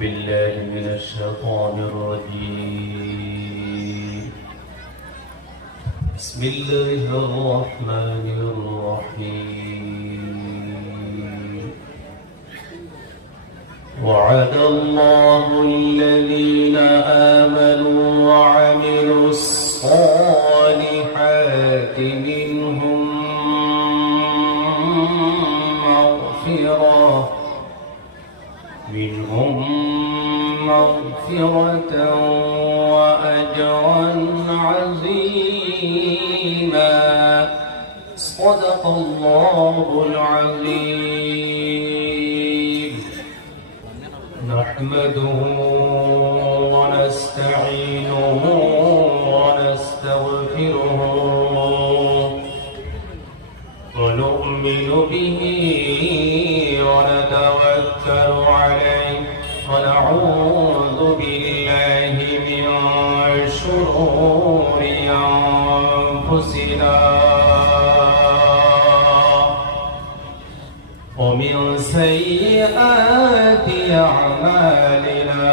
بالله من الشيطان الرجيم. بسم الله الرحمن الرحيم. وعد الله الذين آمنوا وعملوا الصالحات منهم مغفرة وأجرا عظيما. صدق الله العظيم. نحمده ونستعينه ونستغفره ونؤمن به ونتوكل عليه ونعوذ بالله من شرور أنفسنا ومن سيئات أعمالنا.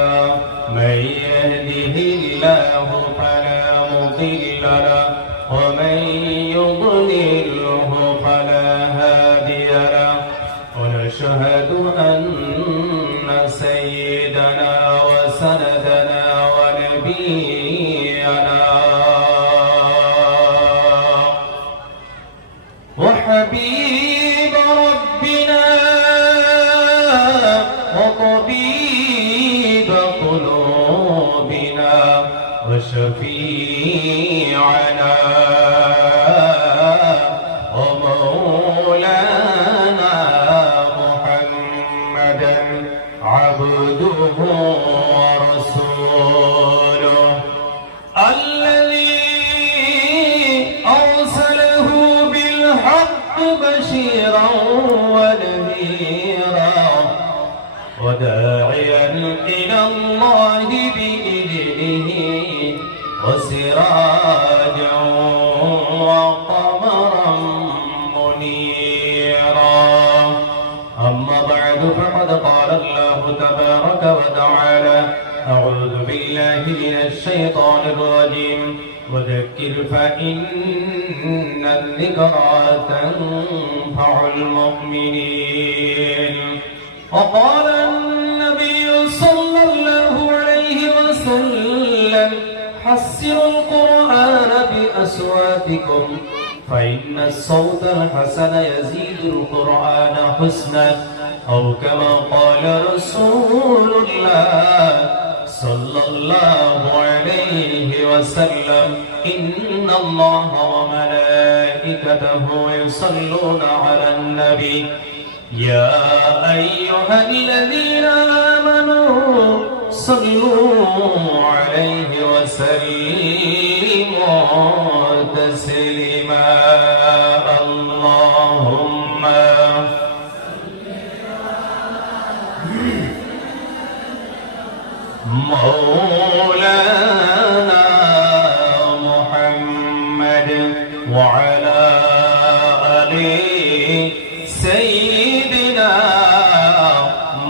من يهده الله فلا مضل له ومن يضلله فلا هادي له. ونشهد أن سيدنا وسندنا ونبينا وحبيب ربنا وطبيب قلوبنا وشفيعنا ومولانا محمدا عبده ورسوله الذي أرسله بالحق بشيرا ونذيرا وداعيا إلى الله بإذنه وسراجا وقمرا منيرا. أما بعد فقد قال الله تبارك وتعالى: أعوذ بالله من الشيطان الرجيم. وذكر فإن الذكرى تنفع المؤمنين. وقال النبي صلى الله عليه وسلم: حسنوا القرآن بأصواتكم فإن الصوت الحسن يزيد القرآن حسنا. أو كما قال رسول الله صلى الله عليه وسلم: إن الله وملائكته يصلون على النبي يا أيها الذين آمنوا صلوا عليه وسلموا تسليما. اللهم مولانا محمد وعلى آل سيدنا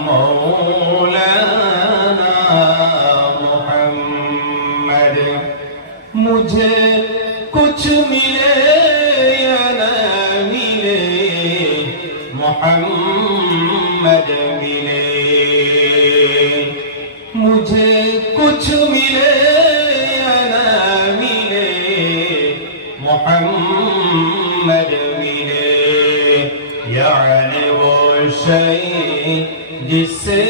مولانا محمد. मुझे कुछ मिले या न मिले मोहम्मद मिले. मुझे कुछ मिले या न मिले मोहम्मद मिले. यानी वो शय जिससे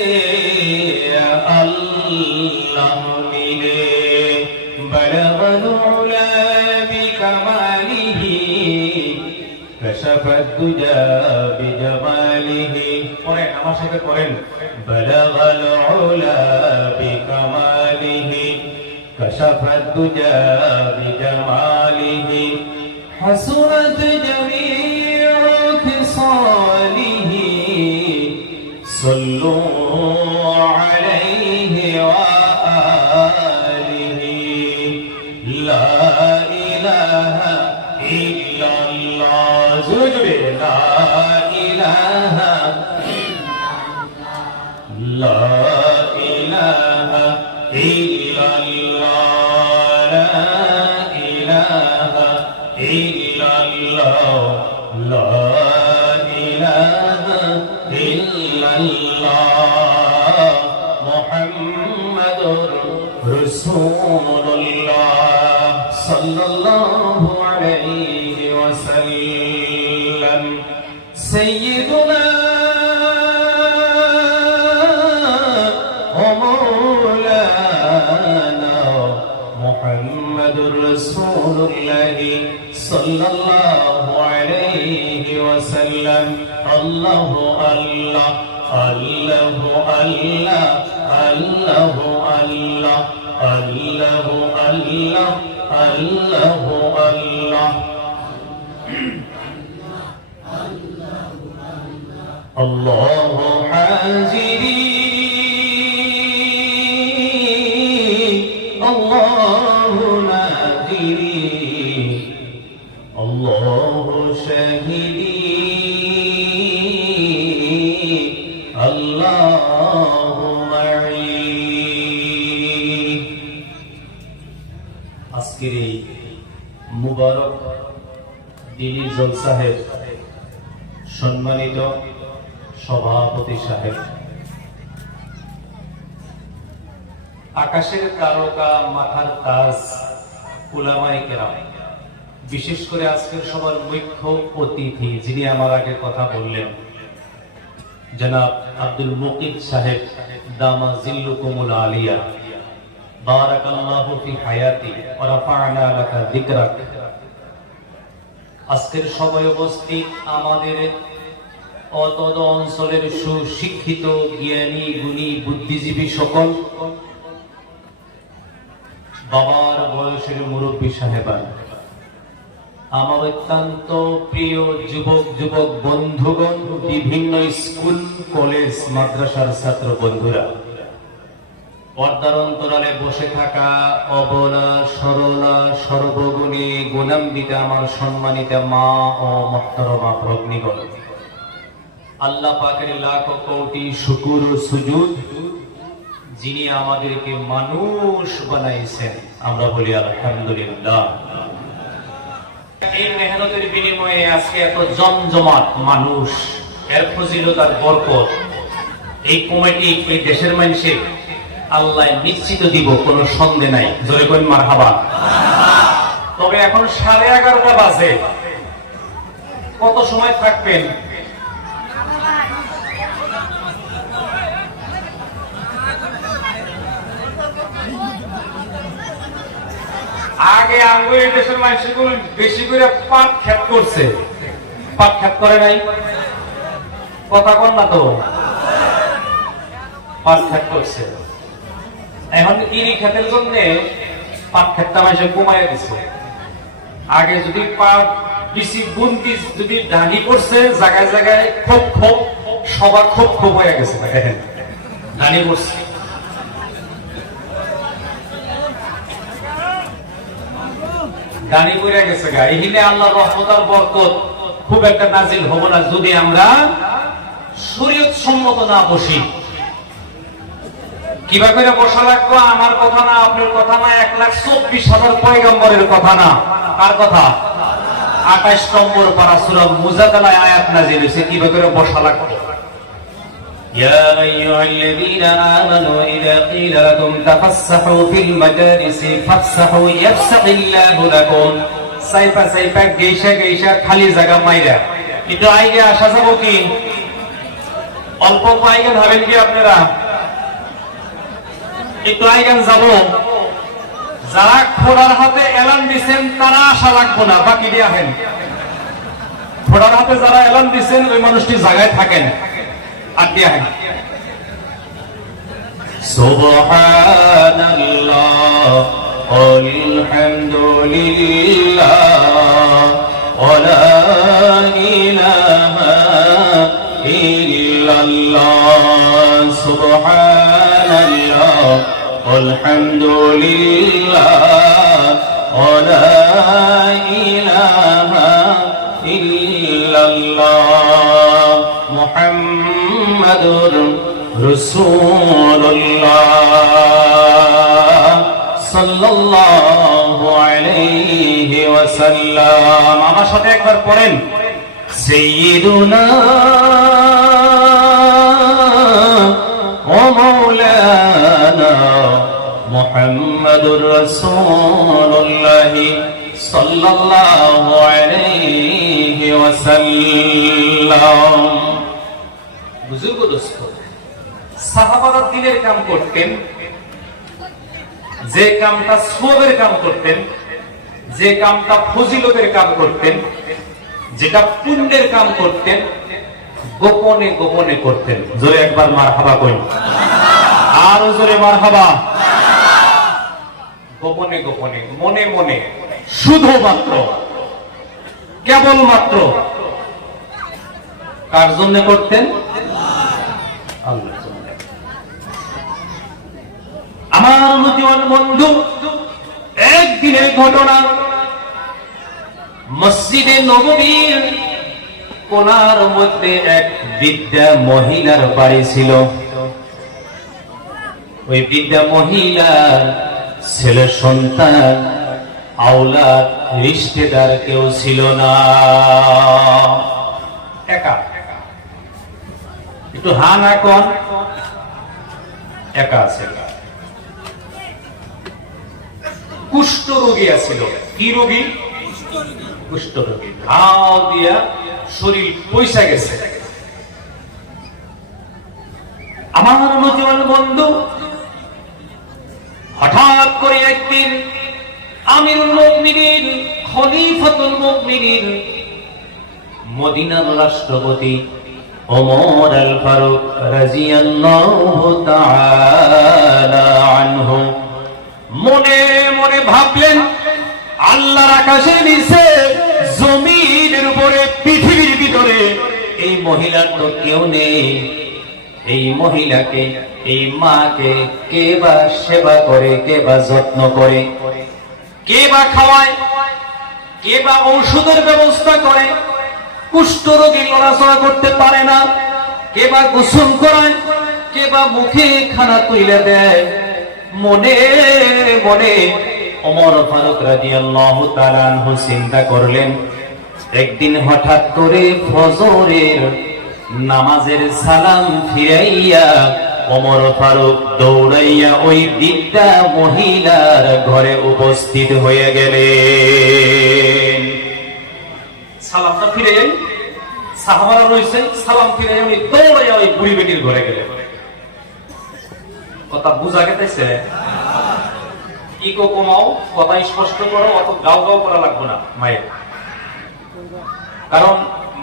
अल्लाह मिले. बलगल उला बिकमालिही कशफ الدجى بجماله. পড়েন আমার সাথে পড়েন. بلغل علا بكماله كشف الدجى بجماله. حسنت جميع خصاله. صلوا عليه وآله. لا إله إلا الله. لا إله إلا الله. ইলাহা ইল্লাল্লাহ লা ইলাহা ইল্লাল্লাহ লা ইলাহা ইল্লাল্লাহ মুহাম্মাদুর রাসূলুল্লাহ সাল্লাল্লাহু আলাইহি ওয়াসাল্লাম সাইয়্যিদুনা ওয়া মাওলানা মুহাম্মাদুর রাসূলুল্লাহ সাল্লাল্লাহু আলাইহি ওয়াসাল্লাম আল্লাহু আল্লাহ আল্লাহু আল্লাহ আল্লাহু আল্লাহ আল্লাহু আল্লাহ আল্লাহু আল্লাহ আল্লাহু হাজিরি আল্লাহু নাদিরি আল্লাহু শাহিদি আল্লাহু মা'i আজকের এই মুবারক দিনী জলসাহের সম্মানিত সভাপতি সাহেব, আকাশের তারকা মাথার তাজ উলামায়ে কেরাম, বিশেষ করে আজকের সবার মুখ্য অতিথি যিনি আমার আগে কথা বললেন, জনাব আব্দুল মুকিত সাহেব দামা জিল্লুকুমুল আলিয়া, বারাকাল্লাহু ফি হায়াতি ওয়া রাফা'না লাকা যিকরাক। আজকের সবাই উপস্থিত আমাদের অতদ অঞ্চলের সুশিক্ষিত জ্ঞানী গুণী বুদ্ধিজীবী সকল বাবার বয়সের মুরব্বী সাহেবান, আমার অত্যন্ত প্রিয় যুবক যুবক বন্ধুগণ, বিভিন্ন স্কুল কলেজ মাদ্রাসার ছাত্র বন্ধুরা, পর্দার অন্তরালে বসে থাকা অবলা সরলা সর্বগুণী গুণান্বিতা আমার সম্মানিতা মা ও মুহতারামা ভগ্নীগণ, আল্লাহ পাকের লাখ কোটি শুকর ও সুজুদ, যিনি আমাদেরকে মানুষ বানাইছেন, আমরা বলি আলহামদুলিল্লাহ। এই মেহনতের বিনিময়ে আজকে এত জমজমাট মানুষ, এর ফজিলত আর বরকত এই কমিটি এই দেশের মানুষের আল্লাহ নিশ্চিত দিব, কোনো সন্দেহ নাই। জোরে কই মারহাবা। তবে এখন 11:30 বাজে, কত সময় থাকবেন? আগে আঙ্গুরের দেশের মানুষগুলো বেশি করে পাট ক্ষেত করছে, পাট ক্ষেত করে নাই, কথা কন না তো, পাট ক্ষেত করছে। এখন ইরি ক্ষেতের জন্য পাট ক্ষেতটা মানুষ কমাইয়া দিচ্ছে। আগে যদি পাট বেশি বুনতি যদি ডালি করছে, জায়গায় জায়গায় খুব খুব সবার খুব খুব হয়ে গেছে, দেখেন ডালি করছে। গাড়ি পড়ে গেছে গা, এখানে আল্লাহর রহমত আর বরকত খুব একটা নাজিল হব না যদি আমরা শরীয়ত সম্মত না বসি। কিভাবে করে বসা লাগবে? আমার কথা না, আপনার কথা না, 1,24,000 পয়গম্বরের কথা না, কার কথা? 28 নম্বর পারা সূরা মুজাদালায় আয়াত নাযিল হয়েছে কিভাবে করে বসা লাগবে। يا أيها الذين آمنوا إذا قيل لكم تفسحوا في المجالس فافسحوا يفسح الله لكم। সাইফা সাইফা গেইশা গেইশা খালি জায়গা মাইরা কিন্তু আইগে আসা যাব কি? অল্প পাইগে ভাবেন কি আপনারা? একটু আইগান যাব। যারা খোড়ার হাতে এলান দিচ্ছেন তারা আশা লাগবো না, বাকি দিয়ে আহেন। খোড়ার হাতে যারা এলান দিচ্ছেন ওই মানুষটি জায়গায় থাকেন, আর দিয়ে আহেন। সুবহানাল্লাহ আলহামদুলিল্লাহ ওয়ালা ইলাহা ইল্লাল্লাহ। সুবহানাল্লাহ আলহামদুলিল্লাহ ওয়ালা ইলাহা ইল্লাল্লাহ মুহাম্মাদুর রাসূলুল্লাহ সাল্লাল্লাহু আলাইহি ওয়াসাল্লাম। আমার সাথে একবার পড়েন, সাইয়্যিদুনা ওয়া মাওলানা মুহাম্মাদুর রাসূলুল্লাহ সাল্লাল্লাহু আলাইহি ওয়াসাল্লাম। বুজুর্গ দোস্ত, সাহাবারা দিনের কাম করতেন, যে কামটা সওয়াবের কাম করতেন, যে কামটা ফজিলতের কাম করতেন, যেটা পুণ্যের কাম করতেন, গোপনে গোপনে করতেন। জোরে একবার মারহাবা কইন, আরো জোরে মারহাবা। গোপনে গোপনে, মনে মনে, শুধুমাত্র, কেবলমাত্র কার জন্য করতেন? আল্লাহর জন্য। আমার নওজোয়ান বন্ধু, একদিনের ঘটনা, মসজিদে নববীর কোণার মধ্যে এক বৃদ্ধা মহিলার বাড়ি ছিল। ওই বৃদ্ধা মহিলার ছেলে সন্তান, আওলাদ, রিশতেদার কেউ ছিল না, একা। একটু হা না কোন, একা আছে। কুষ্ঠ রোগী আছিল। কি রোগী? কুষ্ঠ রোগী। ঘাও দিয়া শরীর পয়সা গেছে। আমার নওজোয়ান বন্ধু, হঠাৎ করে একদিন আমিরুল মুমিনিন, খলিফাতুল মুমিনিন, মদিনার রাষ্ট্রপতি ওমর আল ফারুক রাদিয়াল্লাহু তাআলা আনহু মনে মনে ভাবলেন, আল্লাহর আকাশের নিচে, জমিনের উপরে, পৃথিবীর ভিতরে এই মহিলার তো কেউ নেই। এই মহিলাকে, এই মাকে কে বা সেবা করে, কে বা যত্ন করে, কে বা খাওয়ায়, কে বা ঔষধের ব্যবস্থা করে? কুষ্ঠরোগী লড়াচড়া করতে পারে না, কে বা গোসল করায়, কে বা মুখে খানা তুলে দেয়? মনে মনে ওমর ফারুক রাদিয়াল্লাহু তাআলা আনহু চিন্তা করলেন। একদিন হঠাৎ করে ফজরের নামাজের সালাম ফিরাইয়া ওমর ফারুক দৌড়াইয়া ওই বৃদ্ধা মহিলার ঘরে উপস্থিত হয়ে গেলেন। সালামটা ফিরে যাই, সাহাবারা রয়েছে, সালাম ফিরে যাই, দৌড়াইয়া ওই বুড়ি বেটির ঘরে গেলেন। কথা বুঝা গেছে? ইকো কমাও, কথা স্পষ্ট করো, অত গাও গাও করা লাগবে না মায়ের। কারণ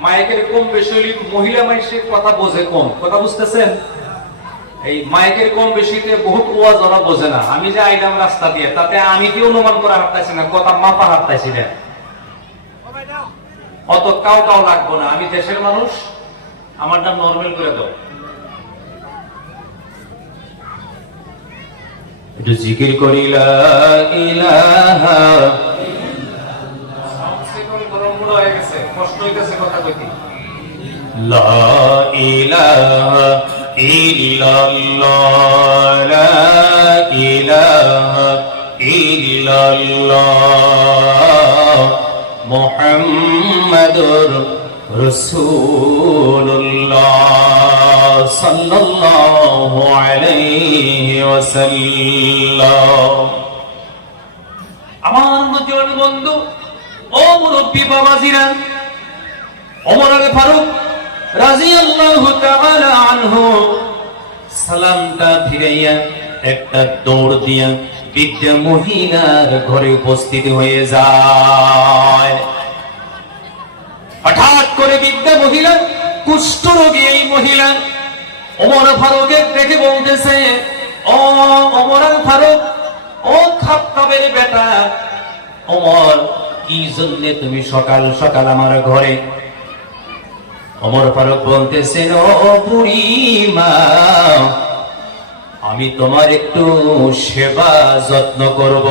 মাইকের কম বেশি হলে মহিলা মানুষের কথা বোঝে কম। কথা বুঝতেছেন? এই মাইকের কম বেশিতে বহুত ওয়াজ ওরা বোঝে না। আমি যে আইলাম রাস্তা দিয়ে, তাতে আমি কি অনুমান করা হাঁটতেছি না, কথা মাপা হাঁটতেছি না। অত কাউ কাউ লাগবো না, আমি দেশের মানুষ, আমার নাম নর্মাল করে দাও। একটু জিকির করি, লা ইলাহা কষ্ট হইতেছে কথা কইতে। লা ইলাহা ইল্লাল্লাহ, লা ইলাহা ইল্লাল্লাহ, মুহাম্মাদুর রাসূলুল্লাহ সাল্লাল্লাহু আলাইহি ওয়াসাল্লাম। আমার নওজোয়ান বন্ধু, ও মুরব্বি বাবাজিরা, ওমর আল ফারুক রাদিয়াল্লাহু তাআলা আনহু সালামটা ফিরাইয়া একটা দৌড় দিয়া বৃদ্ধা মহিলার ঘরে উপস্থিত হয়ে যায়। হঠাৎ করে বৃদ্ধা মহিলা, কুষ্ঠরোগী এই মহিলা, ওমর ফারুকের দেখে বলতেছে, ও ওমর আল ফারুক, ও খাত্তাবের বেটা ওমর, কি জন্য তুমি সকাল সকাল আমার ঘরে? ওমর ফারুক বলতেছেন, ও বুড়ি মা, আমি তোমার একটু সেবা যত্ন করব।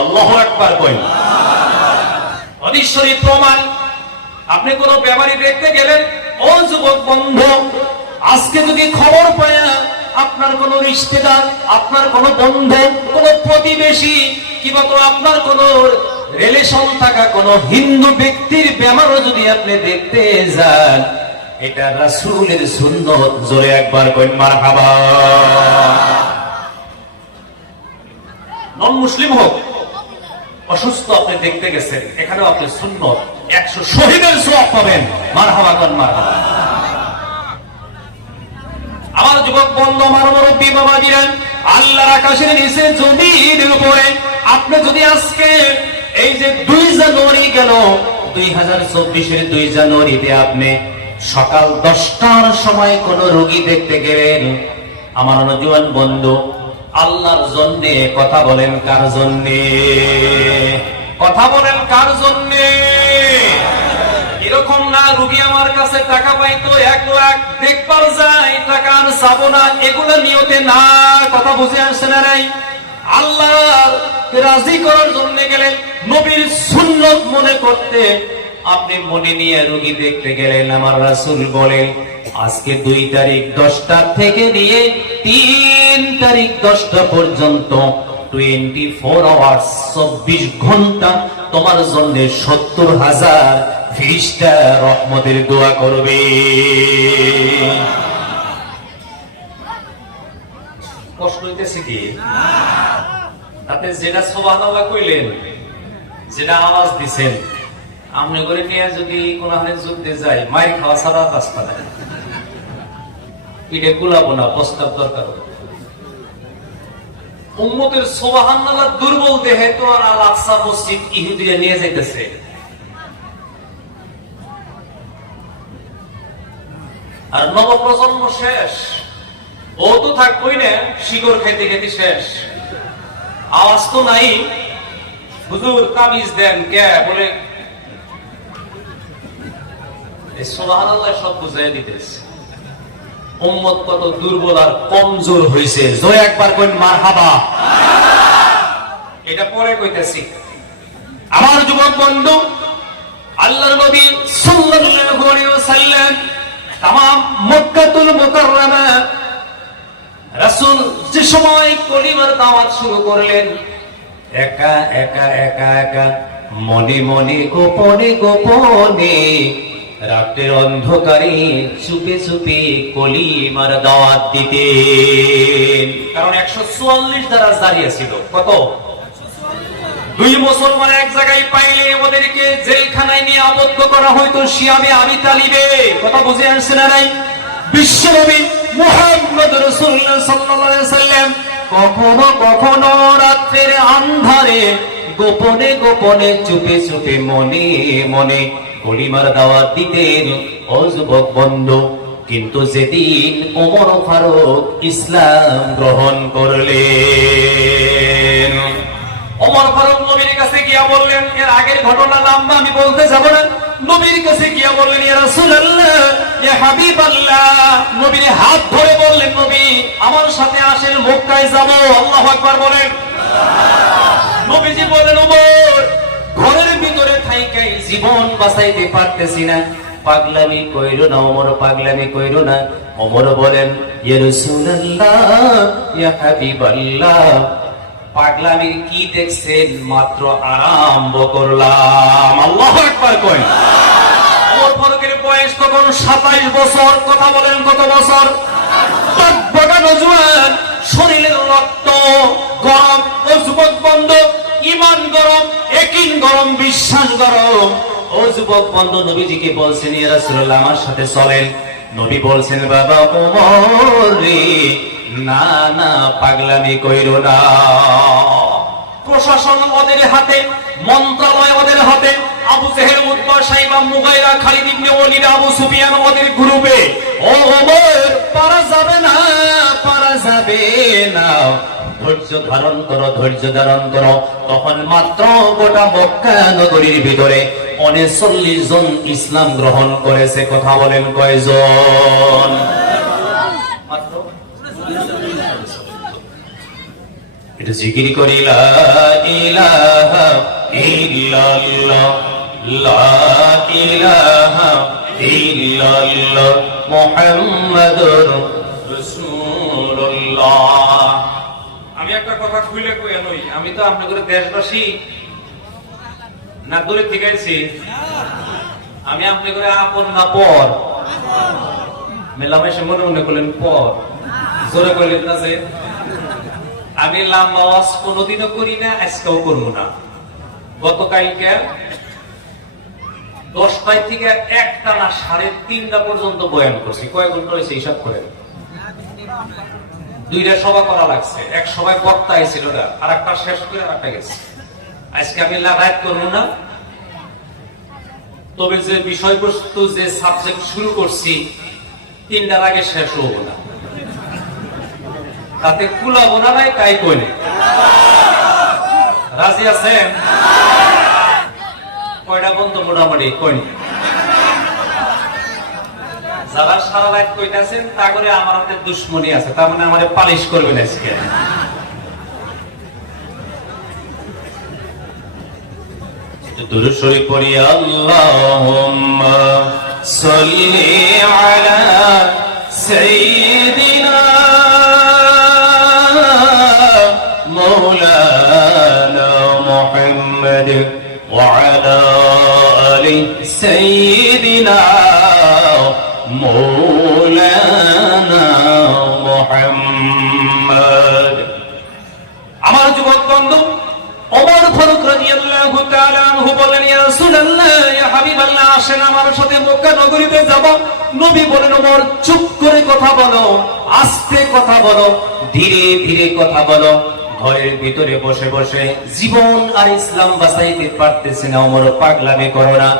আল্লাহু আকবার কই। অদৃশ্যরী প্রমাণ। আপনি কোন ব্যাপারী দেখতে গেলেন, ও যুবক বন্ধু, আজকে যদি খবর পায় আপনার কোন রিশতেদার, আপনার কোন বন্ধু, কোন প্রতিবেশী কিংবা তো আপনার কোন রিলেশন থাকা কোন হিন্দু ব্যক্তির বেমারও যদি আপনি দেখতে যান, এটা রাসূলের সুন্নত, জোরে একবার কইন মারহাবা। নন মুসলিম হোক, অসুস্থ আপনি দেখতে গেছেন, এখানেও আপনি সুন্নত 100 শহীদের সওয়াব পাবেন, মারহাবা কন মারহাবা। আমার যুবক বন্ধু, আমার মুরব্বী বাবাজিরা, আল্লাহর আকাশের নিচে জমিনের উপরে আপনি যদি আজকে এই যে 2 জানুয়ারি গেল, 2024-এর 2 জানুয়ারিতে আপনি সকাল 10টার সময় কোন রোগী দেখতে গেলেন, আমার নওজোয়ান বন্ধু, আল্লাহর জন্যে কথা বলেন, কার জন্যে কথা বলেন, কার জন্যে? এরকম না রোগী আমার কাছে টাকা পাইতো 1 লাখ, দেখবার যায় টাকা আর চাবো না, এগুলো নিয়তে না। কথা বুঝে আসছে না রে? আল্লাহ রাজি করার জন্য গেলেন, নবীর সুন্নত মনে করতে আপনি মনে নিয়ে রোগী দেখতে গেলেন। আমার রাসূল বলেন, আজকে 2 তারিখ 10টা থেকে নিয়ে 3 তারিখ 10টা পর্যন্ত 24 আওয়ার্স, 24 ঘন্টা তোমার জন্য 70,000 ফেরেশতা রহমতের দোয়া করবে। কষ্ট হইতেছে কি? আপনি যেটা সুবহানাল্লাহ কইলেন, যেটা আওয়াজ দিছেন, আপনি করে নিয়ে যদি কোন যুদ্ধে যায়, মায়ের খাওয়া ছাড়া রাস্তা নাই, পিঠে গুলাবো না, প্রস্তাব দরকার। উম্মতের সুবহানাল্লাহ দুর্বল দেহে তো আল আকসা মসজিদ ইহুদিরা নিয়ে যাইতেছে। আর নবপ্রজন্ম শেষ, ও তো থাকবই না, শিকড় খাইতে খাইতে শেষ। আওয়াজ তো নাই, হুজুর তাবিজ দেন কে বলে, সুবহানাল্লাহ সব বুঝাই দিতেছে। উম্মত কত দুর্বল আর কমজোর হইছে, জয় একবার কইন মারহাবা। এটা পরে কইতেছি। আমার যুবক বন্ধু, আল্লাহর নবী সাল্লাল্লাহু আলাইহি ওয়াসাল্লাম তামাম মক্কাতুল মুকাররমা রাসূল যে সময় কলিমার দাওয়াত শুরু করলেন, একা একা একা একা, মনে মনে, গোপনে গোপনে, রাতের অন্ধকারে চুপে চুপে কলিমার দাওয়াত দিতেন। কারণ 144 দ্বারা জারিয়া ছিল। কত? 2 মুসলমান এক জায়গায় পাইলে ওদেরকে জেলখানায় নিয়ে আবদ্ধ করা হয়তো সিয়ামে আবি তালিবে। কথা বুঝে আসছে না নাই? বিশ্বনবী মুহাম্মদ রাসূলুল্লাহ সাল্লাল্লাহু আলাইহি ওয়াসাল্লাম কখনো কখনো রাতের আন্ধারে গোপনে গোপনে, চুপে চুপে, মনে মনে কলিমার দাওয়াত দিতেন। ও যুবক বন্ধু, কিন্তু যেদিন ওমর ফারুক ইসলাম গ্রহণ করলেন, ওমর ফারুক নবীর কাছে গিয়া বললেন, এর আগের ঘটনা লম্বা, আমি বলতে যাব না। নবীর কাছে গিয়া বললেন, ইয়া রাসূলুল্লাহ, ইয়া হাবিবাল্লাহ, নবীর হাত ধরে বললেন, নবী আমার সাথে আসেন, মক্কায় যাব। আল্লাহু আকবার বলেন। নবীজি বলেন, ওমর ঘরের ভিতরে থাইকাই জীবন বাঁচাইতে পারতেছি না, পাগলামি কইরো না ওমর, পাগলামি কইরো না। ওমর বলেন, ইয়া রাসূলুল্লাহ, ইয়া হাবিবাল্লাহ, পাগলামির কি দেখছেন, মাত্র আরম্ভ করলাম। আল্লাহু আকবার কইন। ওমর ফারুকের বয়স তখন 27 বছর। কথা বলেন কত বছর? টকবকা নওজোয়ান, শরীরের রক্ত গরম। ও যুবক বন্ধু, ঈমান গরম, ইয়াকিন গরম, বিশ্বাস গরম। ও যুবক বন্ধু, নবীজিকে বলছেন, ইয়া রাসূলুল্লাহ আমার সাথে চলেন। নবী বলছেন, বাবা ওমর রে, না না, পাগলামি কইরো না। প্রশাসন ওদের হাতে, মন্ত্রণালয় ওদের হাতে, আবু জেহেল, উতবা, শাইবা, মুগাইরা, খালিদ ইবনে ওলীদ, আবু সুফিয়ান ওদের গ্রুপে। ও ওমর, পারা যাবে না, পারা যাবে না, ধৈর্য ধারণ করো, ধৈর্য ধারণ করো। তখন মাত্র গোটা মক্কা নগরীর ভিতরে 39 জন ইসলাম গ্রহণ করেছে। কথা বলেন কয়জন? মাত্র। এটা জিকির করি, লা ইলাহা ইল্লাল্লাহ, লা ইলাহা ইল্লাল্লাহ, মুহাম্মাদুর রাসূলুল্লাহ। আমি একটা কথা খুলে কইয়া নই, আমি তো আপনাদের দেশবাসী না দূরে থেকে আইছি। আমি আপনাদের আপন না পর? মেলামেশা মনে মনে করলেন পর, জোরে করলেন না যে। আমি লম্বা ওয়াজ কোনোদিনও করি না, আজকেও করবো না। গতকালকে 10টায় থেকে একটানা 3:30 পর্যন্ত বয়ান করছি। কয় ঘন্টা হয়েছে হিসাব করেন? 2টা সভা করা লাগছে। এক সভায় বক্তা ছিল না, আর একটা শেষ করে আর একটা গেছে। আজকে আমি লাগাত করবো না, তবে যে বিষয়বস্তু যে সাবজেক্ট শুরু করছি 3টার আগে শেষ হবো না, তাতে কুলাবো না নাই তাই কইলে। রাজি আছেন? কয়টা বন্ধু মোটামুটি কই? যারা সারা রাত কইতাছেন তা করে আমার হাতে দুশ্মনী আছে, তার মানে আমারে পালিশ করবেন আজকে। দুরূদ শরীফ পড়ি। আল্লাহুম্মা সাল্লি আলা সাইয়্যিদিনা মাওলানা মুহাম্মদ ওয়া আলা আলি সাইয়্যিদিনা মাওলানা মুহাম্মদ। আমার যুবক বন্ধু ওমর ফারুক রাদিয়াল্লাহু তাআলা আনহু বলেন, ইয়া রাসূলুল্লাহ, ইয়া হাবিবাল্লাহ, আসেন আমার সাথে মক্কা নগরীতে যাব। নবী বলেন, ওমর চুপ করে কথা বলো, আস্তে কথা বলো, ধীরে ধীরে কথা বলো। ঘরের ভিতরে বসে বসে জীবন আর ইসলাম বাঁচাইতে পারতেছে না, ওমর পাগলামি করো না।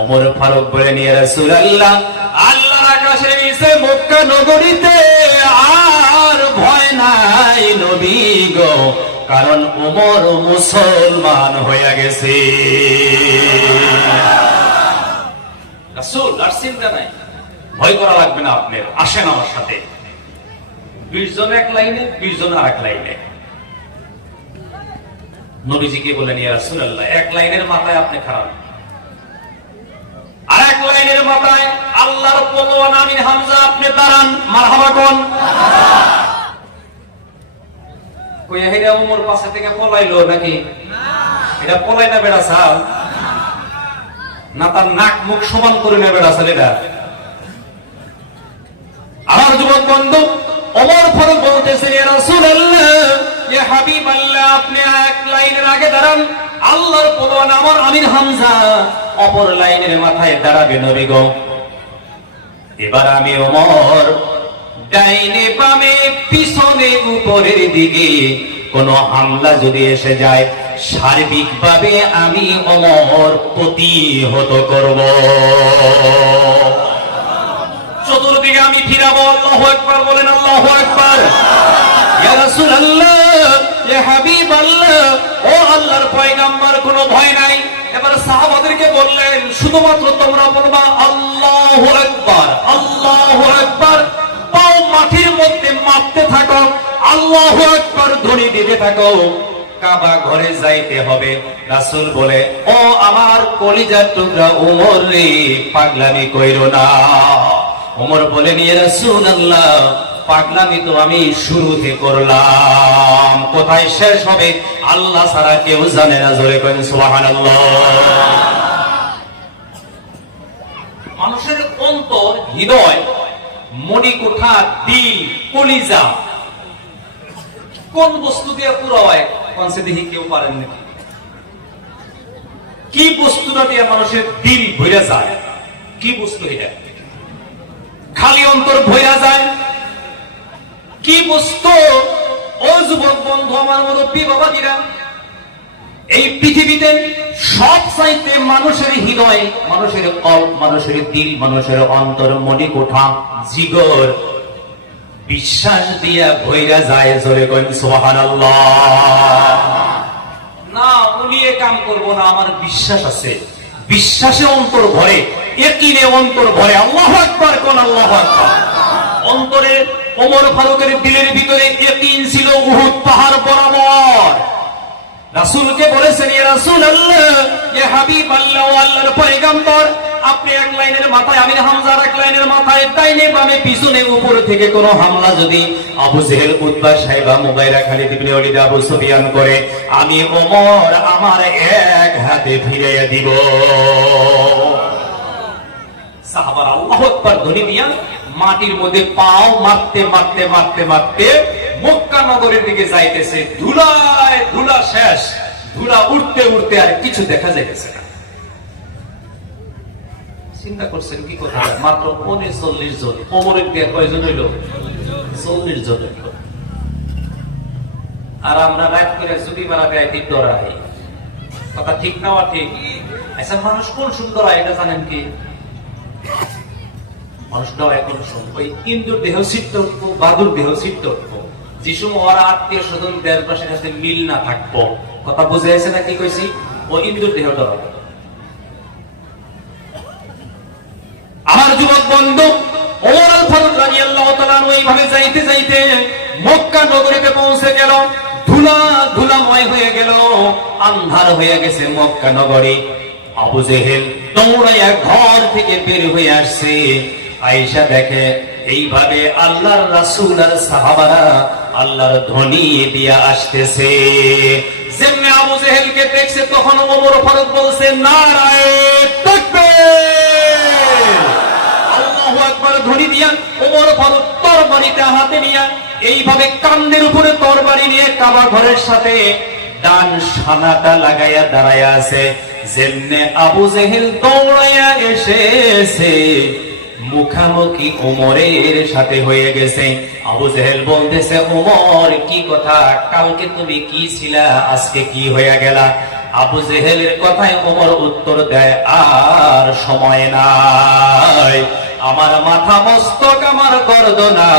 ওমর ফারুক বলেন, ইয়া রাসূলুল্লাহ, আল্লাহর আকাশের নিচে মক্কা নগরীতে আর ভয় নাই নবী গো, কারণ ওমর মুসলমান হয়ে গেছে। রাসূল আর চিন্তা নাই, ভয় করা লাগবে না আপনার। আসেন আমার সাথে। 20 জন এক লাইনে, 20 জন আর এক লাইনে। নবীজিকে বলেন, ইয়া রাসূলুল্লাহ, এক লাইনের মাথায় আপনি খারাপ, আর এক লাইনের মাথায় আল্লাহর পলোয়ান আমির হামজা আপনি দাঁড়ান। মারহাবা কোন? কইয়া হেরা ওমর পাশে থেকে পলাইলো নাকি? এটা পলাই না বেড়া সাল না, তার নাক মুখ সমান করে নেবে বেড়া সাল এটা। আমার যুবক বন্ধু ওমর ফারুক বলতেছে, ইয়া রাসূলুল্লাহ, ইয়া হাবিবাল্লাহ, আপনি এক লাইনের আগে দাঁড়ান। আল্লাহর পলোয়ান আমার আমির হামজা অপর লাইনের মাথায় দাঁড়াবে নবী গো। এবার আমি ওমর ডাইনে বামে পিছনে উপরের দিকে কোন হামলা যদি এসে যায়, সার্বিকভাবে আমি ওমর প্রতিহত করব। চতুর্দিকে আমি ফিরাবো। আল্লাহু আকবার বলেন, আল্লাহু আকবার। ইয়া রাসূলুল্লাহ, ইয়া হাবিবাল্লাহ, ও আল্লাহর পয়গম্বর, কোনো ভয় নাই। এবার সাহাবাদেরকে বললেন, শুধুমাত্র তোমরা বলবা আল্লাহু আকবার, আল্লাহু আকবার। পাও মাটির মধ্যে মারতে থাকো, আল্লাহু আকবার ধ্বনি দিতে থাকো। কাবা ঘরে যাইতে হবে। রাসূল বলে, ও আমার কলিজার টুকরা ওমর রে, পাগলামি কইরো না। ওমর বলেন, ইয়া রাসূলুল্লাহ, পাগলামি তো আমি শুরুতে করলাম, কোথায় শেষ হবে আল্লাহ ছাড়া কেউ জানে না। জোরে করেন সুবহানাল্লাহ। মানুষের অন্তর, হৃদয়, মণিকোঠা, দিল, কলিজা কোন বস্তু দিয়ে পুরো হয়? কোন সে দেখি কেউ পারেন নাকি? কি বস্তুটা দিয়ে মানুষের দিল ভরে যায়? কি বস্তু এটা? খালি অন্তর ভরে যায় কি বস্তু? ও যুবক বন্ধু, আমার মুরব্বী বাবাজিরা, এই পৃথিবীতে সব চাইতে মানুষের হৃদয়, মানুষের কল্প, মানুষের দিল, মানুষের অন্তর, মণিকোঠা, জিগর বিশ্বাস দিয়া ভইরা যায়। জোরে কইন সুবহানাল্লাহ। না উলিয়ে কাম করব না, আমার বিশ্বাস আছে, বিশ্বাসে অন্তর ভরে, ইয়াকিনে অন্তর ভরে। আল্লাহু আকবার কোন? আল্লাহু আকবার। অন্তরে ওমর ফারুকের দিলের ভিতরে ইয়াকিন ছিল উহুদ পাহাড় বরাবর। রাসূলকে বলেছেন, ইয়া রাসূলুল্লাহ, ইয়া হাবিবাল্লাহ, আল্লাহর পয়গম্বর, আপনি এক লাইনের মাথায় আমির হামজার, এক লাইনের মাথায় ডাইনে বামে পিছনে উপর থেকে কোনো হামলা যদি আবু জেহেল, উতবা, সাইবা, মুগাইরা, খালিদ ইবনে ওলীদ, আবু সুফিয়ান করে, আমি ওমর আমার এক হাতে ফিরিয়ে দিব। সাহাবারা আল্লাহু আকবার ধ্বনি দিয়া মাটির মধ্যে পাও মারতে মারতে মারতে মারতে মক্কা নগরের দিকে যাইতেছে। ধুলায় ধুলা শেষ, ধুলা উঠতে উঠতে আর কিছু দেখা যাইতেছে না। চিন্তা করছেন কি কথা, মাত্র 39 জন। ওমরের দিয়ে কয়জন হইল? 40 জন হইল। আর আমরা রাত করে যদি বেড়াতে আইতে ডরাই। কথা ঠিক না? ঠিক। আচ্ছা, মানুষ কোন সুন্দর হয় এটা জানেন কি? মানুষ ডরায় কোন সময়? ওই ইন্দুর দেহ সিদ্ধ, বাদুর দেহ সিদ্ধ, যে সময় ওরা আত্মীয় স্বজন দেড় পাশের কাছে মিল না থাকবো। কথা বুঝে আছে না কি কইছি? ও ইন্দুর দেহ ডরাবে। আমার যুবক বন্ধু, ওমর আল ফারুক রাদিয়াল্লাহু তাআলা এইভাবে যাইতে যাইতে মক্কা নগরীতে পৌঁছে গেল। ধুলা ধুলাময় হয়ে গেল, আন্ধার হয়ে গেছে মক্কা নগরী। আবু জেহেল দৌড়াইয়া ঘর থেকে বের হয়ে আসছে। আয়েশা দেখে এইভাবে আল্লাহর রাসূল আর সাহাবারা আল্লাহর ধ্বনি দিয়ে আসতেছে। যেমনি আবু জেহেলকে দেখছে, তখন ওমর ফারুক বলছে, নারায়ে তাকবীর, আল্লাহু আকবার ধ্বনি দিয়া ওমর ফারুক তরবারিটা হাতে নিয়া এইভাবে কান্দের উপরে তরবারি নিয়ে কাবা ঘরের সাথে ডান সানাটা লাগাইয়া দাঁড়াইয়া আছে। যেমনে আবু জেহেল দৌড়াইয়া এসেছে, মুখামুখি ওমরের সাথে হয়ে গেছে। আবু জেহেল বলতেছে, ওমর কি কথা, কালকে তুমি কি ছিলা, আজকে কি হয়ে গেলা? আবু জেহেলের কথায় ওমর উত্তর দেয়, আর সময় নাই, আমার মাথা মস্তক আমার গর্দনা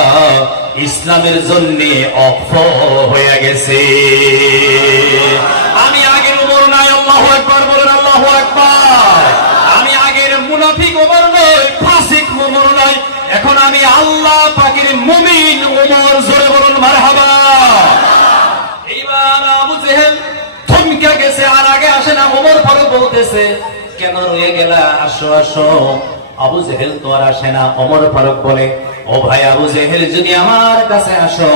ইসলামের জন্য অক্ষ হয়ে গেছে। আমি আগের ওমর নাই। আল্লাহু আকবার বলেন, আল্লাহু আকবার। আমি আগের মুনাফিক ওমর নই, ফাসিক ওমর নই। এখন আমি আল্লাহ পাকের মুমিন ওমর। জোরে বলুন মারহাবা। এইবার আবু জেহেল থমকে গেছে, আর আগে আসে না। ওমর ফারুক বলতেছে, কেন রয়ে গেলা, আসো আসো। আবু জেহেল তো আর আসে না। ওমর ফারুক বলে, ও ভাই আবু জেহেল, যদি আমার কাছে আসো,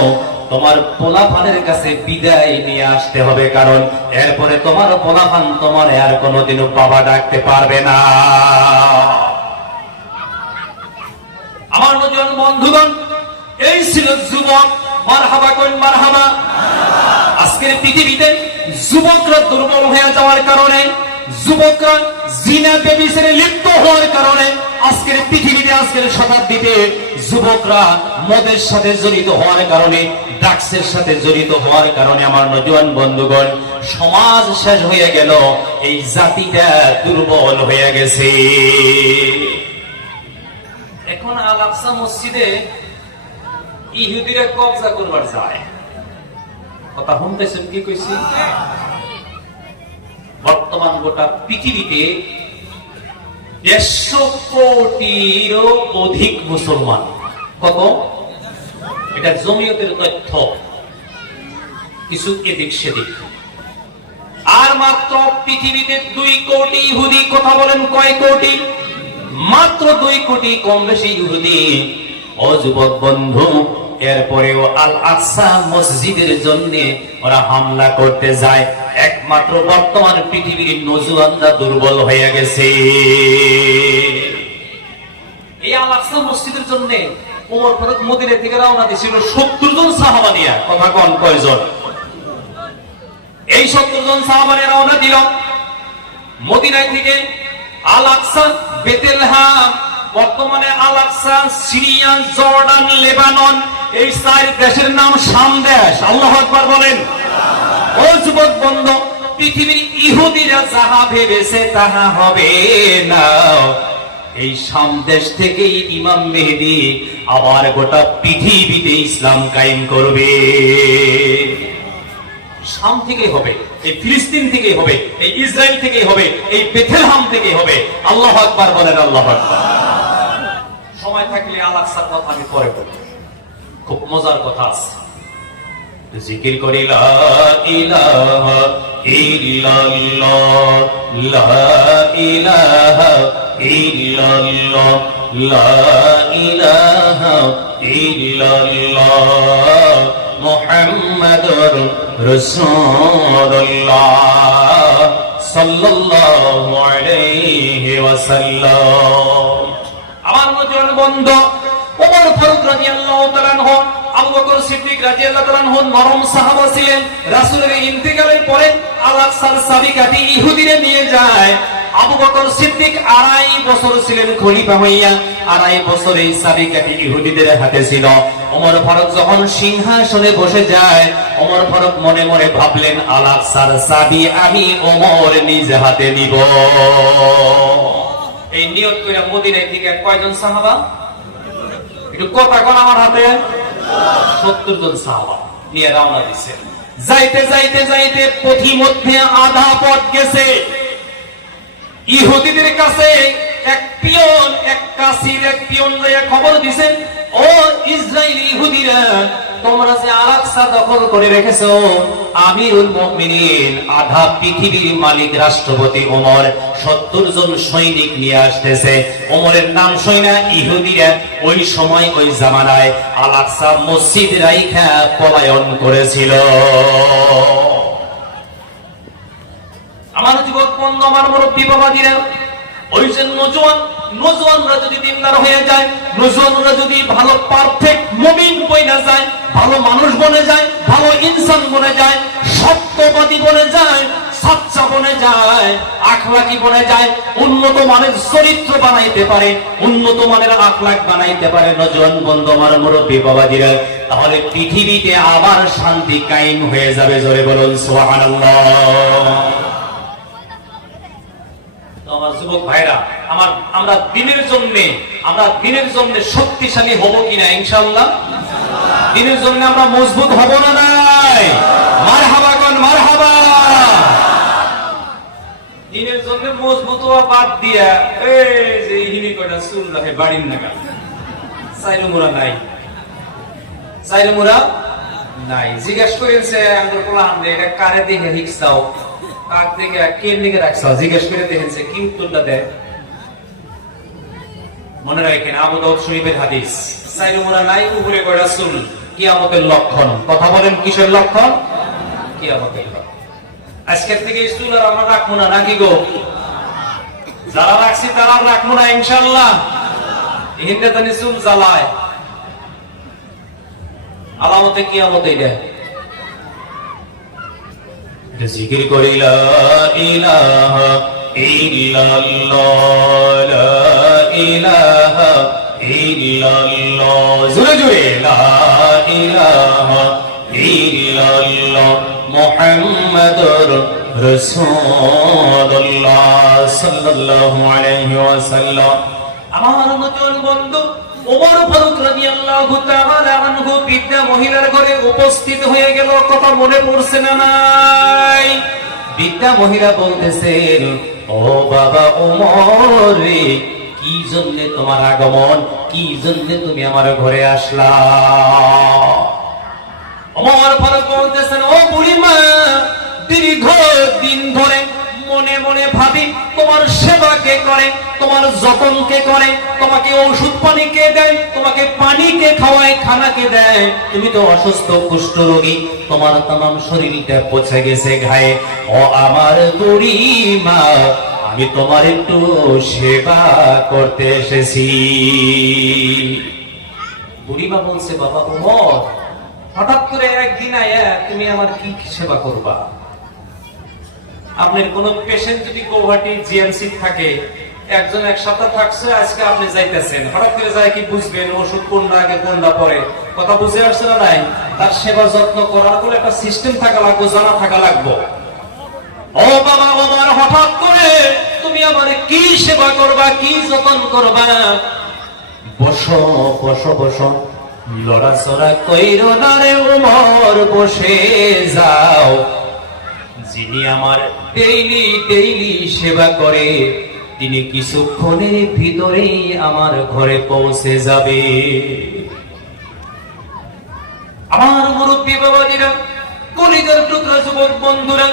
তোমার পোলাপানের কাছে বিদায় নিয়ে আসতে হবে, কারণ এরপরে তোমার পোলাপান তোমার আর কোনোদিনও বাবা ডাকতে পারবে না। আমার নজন বন্ধুগণ, এই ছিল যুবক। মারহাবা কোন মারহাবা। আজকের পৃথিবীতে যুবকরা দুর্বল হয়ে যাওয়ার কারণে, যুবকরা জিনা ব্যভিচারে লিপ্ত হওয়ার কারণে আজকের পৃথিবীতে, আজকের শতাব্দীতে যুবকরা মদের সাথে জড়িত হওয়ার কারণে, ড্রাগসের সাথে জড়িত হওয়ার কারণে আমার নওজোয়ান বন্ধুগণ, সমাজ শেষ হয়ে গেল। এই জাতিটা দুর্বল হয়ে গেছে। এখন আল আকসা মসজিদে ইহুদিরা কবজা করবার যায়। কথা শুনতেছেন কি কইছি? বর্তমান গোটা পৃথিবীতে 150 কোটিরও অধিক মুসলমান। কত? এটা জমিয়তের তথ্য, কিছু এদিক সেদিক। আর মাত্র পৃথিবীতে 2 কোটি ইহুদি। কথা বলেন কয় কোটি? মাত্র 2 কোটি, কম বেশি ইহুদি। ও যুবক বন্ধু, এরপরেও আল আকসা মসজিদের জন্য ওরা হামলা করতে যায়। একমাত্র বর্তমান পৃথিবীর নওজোয়ানরা দুর্বল হয়ে গেছে। এই আল আকসা মসজিদের জন্য ওমর ফারুক মদিনা থেকে রওনা দিয়েছিল 70 জন সাহাবা নিয়ে। কথা কোন কয়জন? এই 70 জন সাহাবা নিয়ে রওনা দিল মদিনা থেকে। আল আকসা, বেতেলহাম, বর্তমানে আল আকসা, সিরিয়া, জর্ডান, লেবানন, এই 4 দেশের নাম শাম দেশ। আল্লাহু আকবার বলেন। ও যুবক বন্ধু, পৃথিবীর ইহুদিরা যাহা ভেবেছে তাহা হবে না। এই শাম দেশ থেকেই ইমাম মেহেদী আবার গোটা পৃথিবীতে ইসলাম কায়েম করবে। শাম থেকে হবে, এই ফিলিস্তিন থেকে হবে, এই ইসরায়েল থেকে হবে, এই বেথলেহেম থেকে হবে। আল্লাহু আকবার বলেন, আল্লাহু আকবার। সময় থাকলে আল আকসার কথা আমি পরে বলবো, খুব মজার কথা আছে। জিকির করি লা ইলাহা ইল্লাল্লাহ লা ইলাহা ইল্লাল্লাহ লা ইলাহা ইল্লাল্লাহ মুহাম্মাদুর রাসূলুল্লাহ সাল্লাল্লাহু আলাইহি ওয়াসাল্লাম। আমার মুসলমান বন্ধু, ওমর ফারুক রাদিয়াল্লাহু তাআলা আনহু, আবু বকর সিদ্দিক রাদিয়াল্লাহু তাআলা আনহু নরম সাহাবা ছিলেন। রাসূলের ইন্তেকালের পরে আল-আকসার চাবিকাঠি ইহুদিরা নিয়ে যায়। আবু বকর সিদ্দিক 2.5 বছর ছিলেন খলিফা হইয়া, 2.5 বছর এই চাবিকাঠি ইহুদিদের হাতে ছিল। ওমর ফারুক যখন সিংহাসনে বসে যায়, ওমর ফারুক মনে মনে ভাবলেন, আল-আকসার চাবি আমি ওমর নিজ হাতে নিব। এই নিয়ত কইরা মদিনা থেকে কয়জন সাহাবা, একটু কথা কোন আমার হাতে, 70 জন সাহাবা নিয়ে রওনা দিয়েছে। যাইতে যাইতে যাইতে পথিমধ্যে আধা পথ গেছে, ইহুদিদের কাছে এক পিয়ন, এক কাসির এক পিয়ন যাইয়া খবর দিছেন, ও ইসরায়েলি ইহুদিরা, তোমরা যে আল-আকসা দখল করে রেখেছো, আমিরুল মুমিনিন আধা পৃথিবীর মালিক রাষ্ট্রপতি ওমর 70 জন সৈনিক নিয়ে আসতেছে। ওমরের নাম শুনে ইহুদিরা ওই সময় ওই জামানায় আল-আকসা মসজিদ রাইখা পলায়ন করেছিল। আমার যুবক বন্ধু, আমার মুরব্বী বাবাজিরা, ওই যে নজওয়ানরা যদি দিনদার হয়ে যায়, নজওয়ানরা যদি ভালো পারফেক্ট মুমিন বনে যায়, ভালো মানুষ বনে যায়, ভালো ইনসান বনে যায়, সত্যবাদী বনে যায়, সাচ্চা বনে যায়, আখলাকি বনে যায়, উন্নত মানের চরিত্র বানাইতে পারে, উন্নত মানের আখলাক বানাইতে পারে নজওয়ান বন্ধু, আমার মুরব্বী বাবাজিরা, তাহলে পৃথিবীতে আবার শান্তি কায়েম হয়ে যাবে। জোরে বলুন সুবহানাল্লাহ। আমার যুবক ভাইরা, আমরা দিনের জন্য শক্তিশালী হব কিনা ইনশাআল্লাহ? দিনের জন্য আমরা মজবুত হব না? নাই? মারহাবা কোন মারহাবা। দিনের জন্য মজবুত হওয়া বাদ দিয়া এই যে হিনি কয়টা চুল রাখে বাড়ির নাগা, সাইরুমুরা নাই, সাইরুমুরা নাই। জিজ্ঞাসা করেছে আমাদের কোলাহান দে, এটা কারে দেখে হিকসাও, কার থেকে কে দিকে রাখছাও, জিজ্ঞেস করে দেখেছে, কি উত্তরটা দেয়? মনে রাখেন আবু দাউদ শরীফের হাদিস, সাইরুমুরা নাই, উপরে কয়টা চুল, কিয়ামতের লক্ষণ। কথা বলেন, কিসের লক্ষণ? কিয়ামতের লক্ষণ। আজকের থেকে এই চুল আর আমরা রাখবো না, নাকি গো? যারা রাখছি তারা রাখবো না ইনশাআল্লাহ। হিন্দে তানি চুল জ্বালায়, আলামতে কিয়ামতে দেয়। জিকির করি লা ইলাহা ইল্লাল্লাহ, লা ইলাহা ইল্লাল্লাহ, জোরে জোরে লা ইলাহা ইল্লাল্লাহ মুহাম্মাদুর রাসূলুল্লাহ সাল্লাল্লাহু আলাইহি ওয়াসাল্লাম। আমার নতুন বন্ধু ওমর ফারুক রাদিয়াল্লাহু তাআলা আনহু বিদ্যা মহিলার ঘরে উপস্থিত হয়ে গেল। কথা মনে পড়ছে না? নাই? বিদ্যা মহিলা বলতেছেন, ও বাবা ওমর রে, কি জন্য তোমার আগমন, কি জন্য তুমি আমার ঘরে আসলা? ওমর ফারুক বলতেছেন, ও বুড়িমা, দীর্ঘ দিন ধরে মনে মনে ভাবি তোমার সেবা কে করে, তোমার যত্ন কে করে, তোমাকে ওষুধ পানি কে দেয়, তোমাকে পানি কে খাওয়ায়, খানা কে দেয়? তুমি তো অসুস্থ কুষ্ঠ রোগী, তোমার तमाम শরীরটা পচে গেছে ঘায়ে। ও আমার বুড়িমা, আমি তোমার একটু সেবা করতে এসেছি। বুড়িমা বলছে, বাবা ওমর, হঠাৎ করে একদিন আয়া তুমি আমার কি সেবা করবা? আপনার কোন পেশেন্ট যদি গৌহাটি জিএমসি থাকে, একজন এক সপ্তাহ থাকছে, আজকে আপনি যাইতেছেন, হঠাৎ করে যায় কি বুঝবেন ওষুধ কোনটা আগে কোনটা পরে? কথা বুঝে আসছে না? নাই? তার সেবা যত্ন করার বলে একটা সিস্টেম থাকা লাগবে, জানা থাকা লাগবে। ও বাবা ওমর, হঠাৎ করে তুমি আমার কি সেবা করবা, কি যত্ন করবা? বসো বসো বসো, লড়াচড়া কইরো না রে ওমর, বসে যাও। যিনি আমার ডেইলি সেবা করে, তিনি কিছুক্ষণের ভিতরেই আমার ঘরে পৌঁছে যাবে। আমার মুরব্বী বাবাজিরা, কলিজার টুকরা যুবক বন্ধুরা,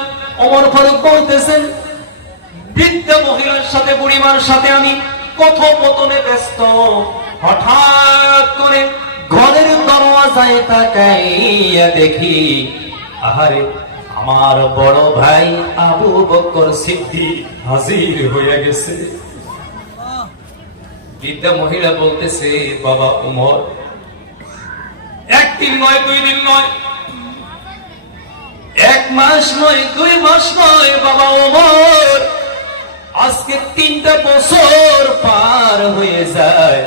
ওমর ফারুক বলতেছেন, বৃদ্ধ মহিলার সাথে বুড়িমার সাথে আমি কথোপকথনে ব্যস্ত, হঠাৎ করে ঘরের দরওয়াজায় তাকাইয়া দেখি, আহারে আমার বড় ভাই আবু বকর সিদ্দিক হাজির হয়ে গেছে। বৃদ্ধা মহিলা বলতেছে, বাবা ওমর, একদিন নয়, 2 দিন নয়, 1 মাস নয়, 2 মাস নয়, বাবা ওমর, আজকে 3টা বছর পার হয়ে যায়,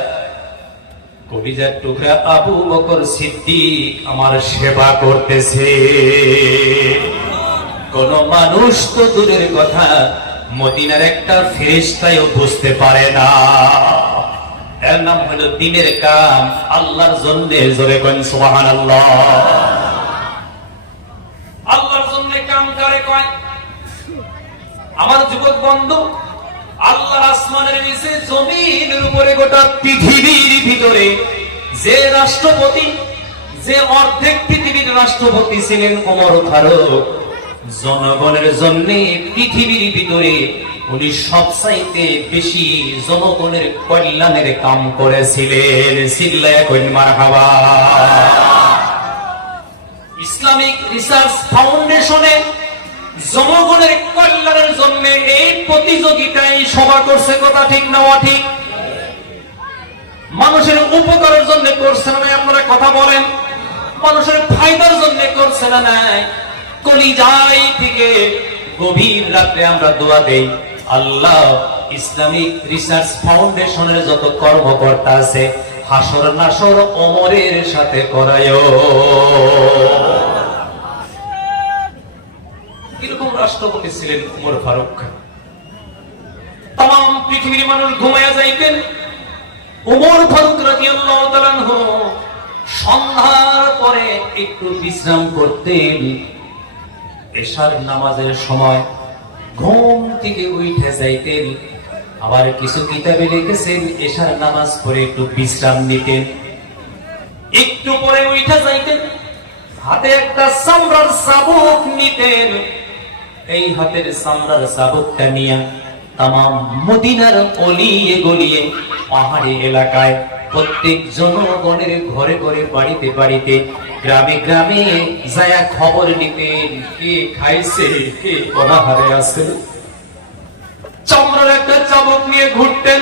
কলিজার টুকরা আবু বকর সিদ্দিক আমার সেবা করতেছে। কোন মানুষ তো দূরের কথা, মদিনার একটা ফেরেশতাও বুঝতে পারে না। এর নাম হলো দিনের কাম, আল্লাহর জন্য। জোরে কোন সুবহানাল্লাহ। আল্লাহর জন্য কাম করে কয়। আমার যুবক বন্ধু, আল্লাহর আসমানের নিচে, জমিনের উপরে, গোটা পৃথিবীর ভিতরে যে রাষ্ট্রপতি, যে অর্ধেক পৃথিবীর রাষ্ট্রপতি ছিলেন ওমর ফারুক, জনগণের জন্য পৃথিবীর ভিতরে উনি সবচাইতে বেশি জনগণের কল্যাণের কাম করেছিলেন। চিল্লায়া কইন মারহাবা। ইসলামিক রিসার্চ ফাউন্ডেশনে জনগণের কল্যাণের জন্য এই প্রতিযোগিতায় সভা করছে, কথা ঠিক না ঠিক? মানুষের উপকারের জন্য করছে না? আপনারা কথা বলেন। মানুষের ফায়দার জন্য করছে না? নাই। কলিজায় থেকে গভীর রাতে আমরা দোয়া দেই, আল্লাহ ইসলামিক রিসার্চ ফাউন্ডেশনের যত কর্মকর্তা আছে, হাসর নাসর ওমরের সাথে করায়। এরকম রাষ্ট্রপতি ছিলেন ওমর ফারুক। তাম পৃথিবীর মানুষ ঘুমায়া যাইতেন, ওমর ফারুক রাদিয়াল্লাহু তাআলা আনহু সন্ধ্যার পরে একটু বিশ্রাম করতেন। এশার নামাজের সময় ঘুম থেকে উঠে যাইতেন। আবার কিছু কিতাবে লিখেছেন এশার নামাজ পড়ে একটু বিশ্রাম নিতেন, একটু পরে উঠে যাইতেন, হাতে একটা চামড়ার চাবুক নিতেন। এই হাতের চামড়ার চাবুকটা নিয়ে তামাম মদিনার অলিয়ে গলিয়ে, পাহাড়ি এলাকায় প্রত্যেক জনগণের ঘরে ঘরে, বাড়িতে বাড়িতে, গ্রামে গ্রামে যায়া খবর নিতেন, কে খাইছে, কে অনাহারে আছে। চামড়ার একটা চাবুক নিয়ে ঘুরতেন।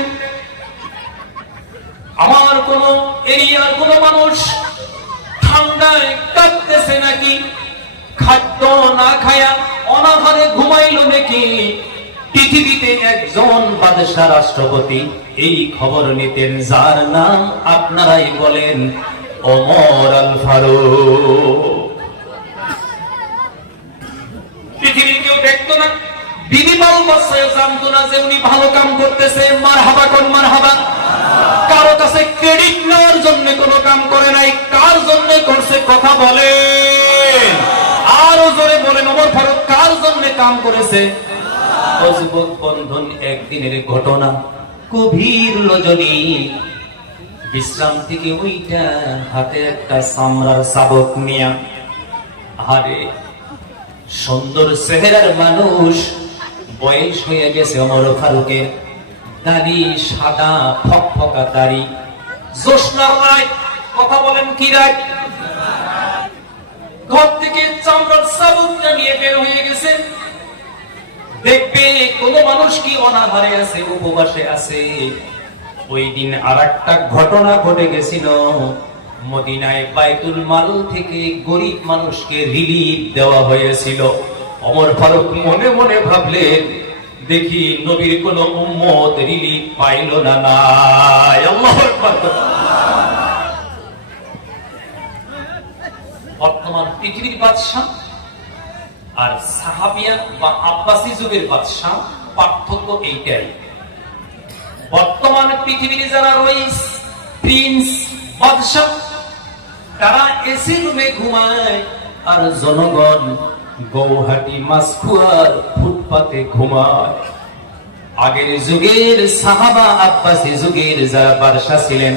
আমার কোন এরিয়ার কোন মানুষ ঠান্ডায় কাঁপতেছে নাকি, খাদ্য না খায়া অনাহারে ঘুমাইল নাকি, পৃথিবীতে একজন বাদশাহ রাষ্ট্রপতি এই খবর নিতেন, যার নাম আপনারাই বলেন ওমর আল ফারুক। পৃথিবীর কেউ দেখতো না, বিনিময় বাসায় জানতো না যে উনি ভালো কাম করতেছে। মারহাবা কোন মারহাবা। কারো কাছে ক্রেডিট নেওয়ার জন্য কোনো কাম করে নাই, কার জন্য করছে কথা বলেন, আরো জোরে বলেন। ওমর ফারুক কার জন্য কাম করেছে? যুবক বন্ধন, একদিনের ঘটনা, গভীর রজনী, বিশ্রাম থেকে ওইটা হাতে একটা চামড়ার চাবুক নিয়া, আরে সুন্দর চেহারার মানুষ, বয়স হয়ে গেছে ওমর ফারুকের, দাড়ি সাদা ফকফকা দাড়ি, জ্যোৎস্নার রাত, কথা বলেন কি রাত, ঘর থেকে চামড়ার চাবুকটা নিয়ে বের হয়ে গেছে। দেখবে কোন মানুষ কি অনাহারে আছে, উপবাসে আছে। ওই দিন আরেকটা ঘটনা ঘটে গেছিল, মদিনায় বাইতুল মাল থেকে গরিব মানুষকে রিলিফ দেওয়া হয়েছিল। ওমর ফারুক মনে মনে ভাবলেন, দেখি নবীর কোন উম্মত রিলিফ পাইল না। নাই, আল্লাহু আকবার। বর্তমান পৃথিবীর বাদশা আর সাহাবিয়া বা আব্বাসী যুগের বাদশা, পার্থক্য এইটাই। বর্তমান পৃথিবীর যারা রইস, প্রিন্স, বাদশা, তারা এসি রুমে ঘুমায়, আর জনগণ গৌহাটি মাসখুয়ার ফুটপাতে ঘুমায়। আগের যুগের সাহাবা, আব্বাসী যুগের যারা বাদশা ছিলেন,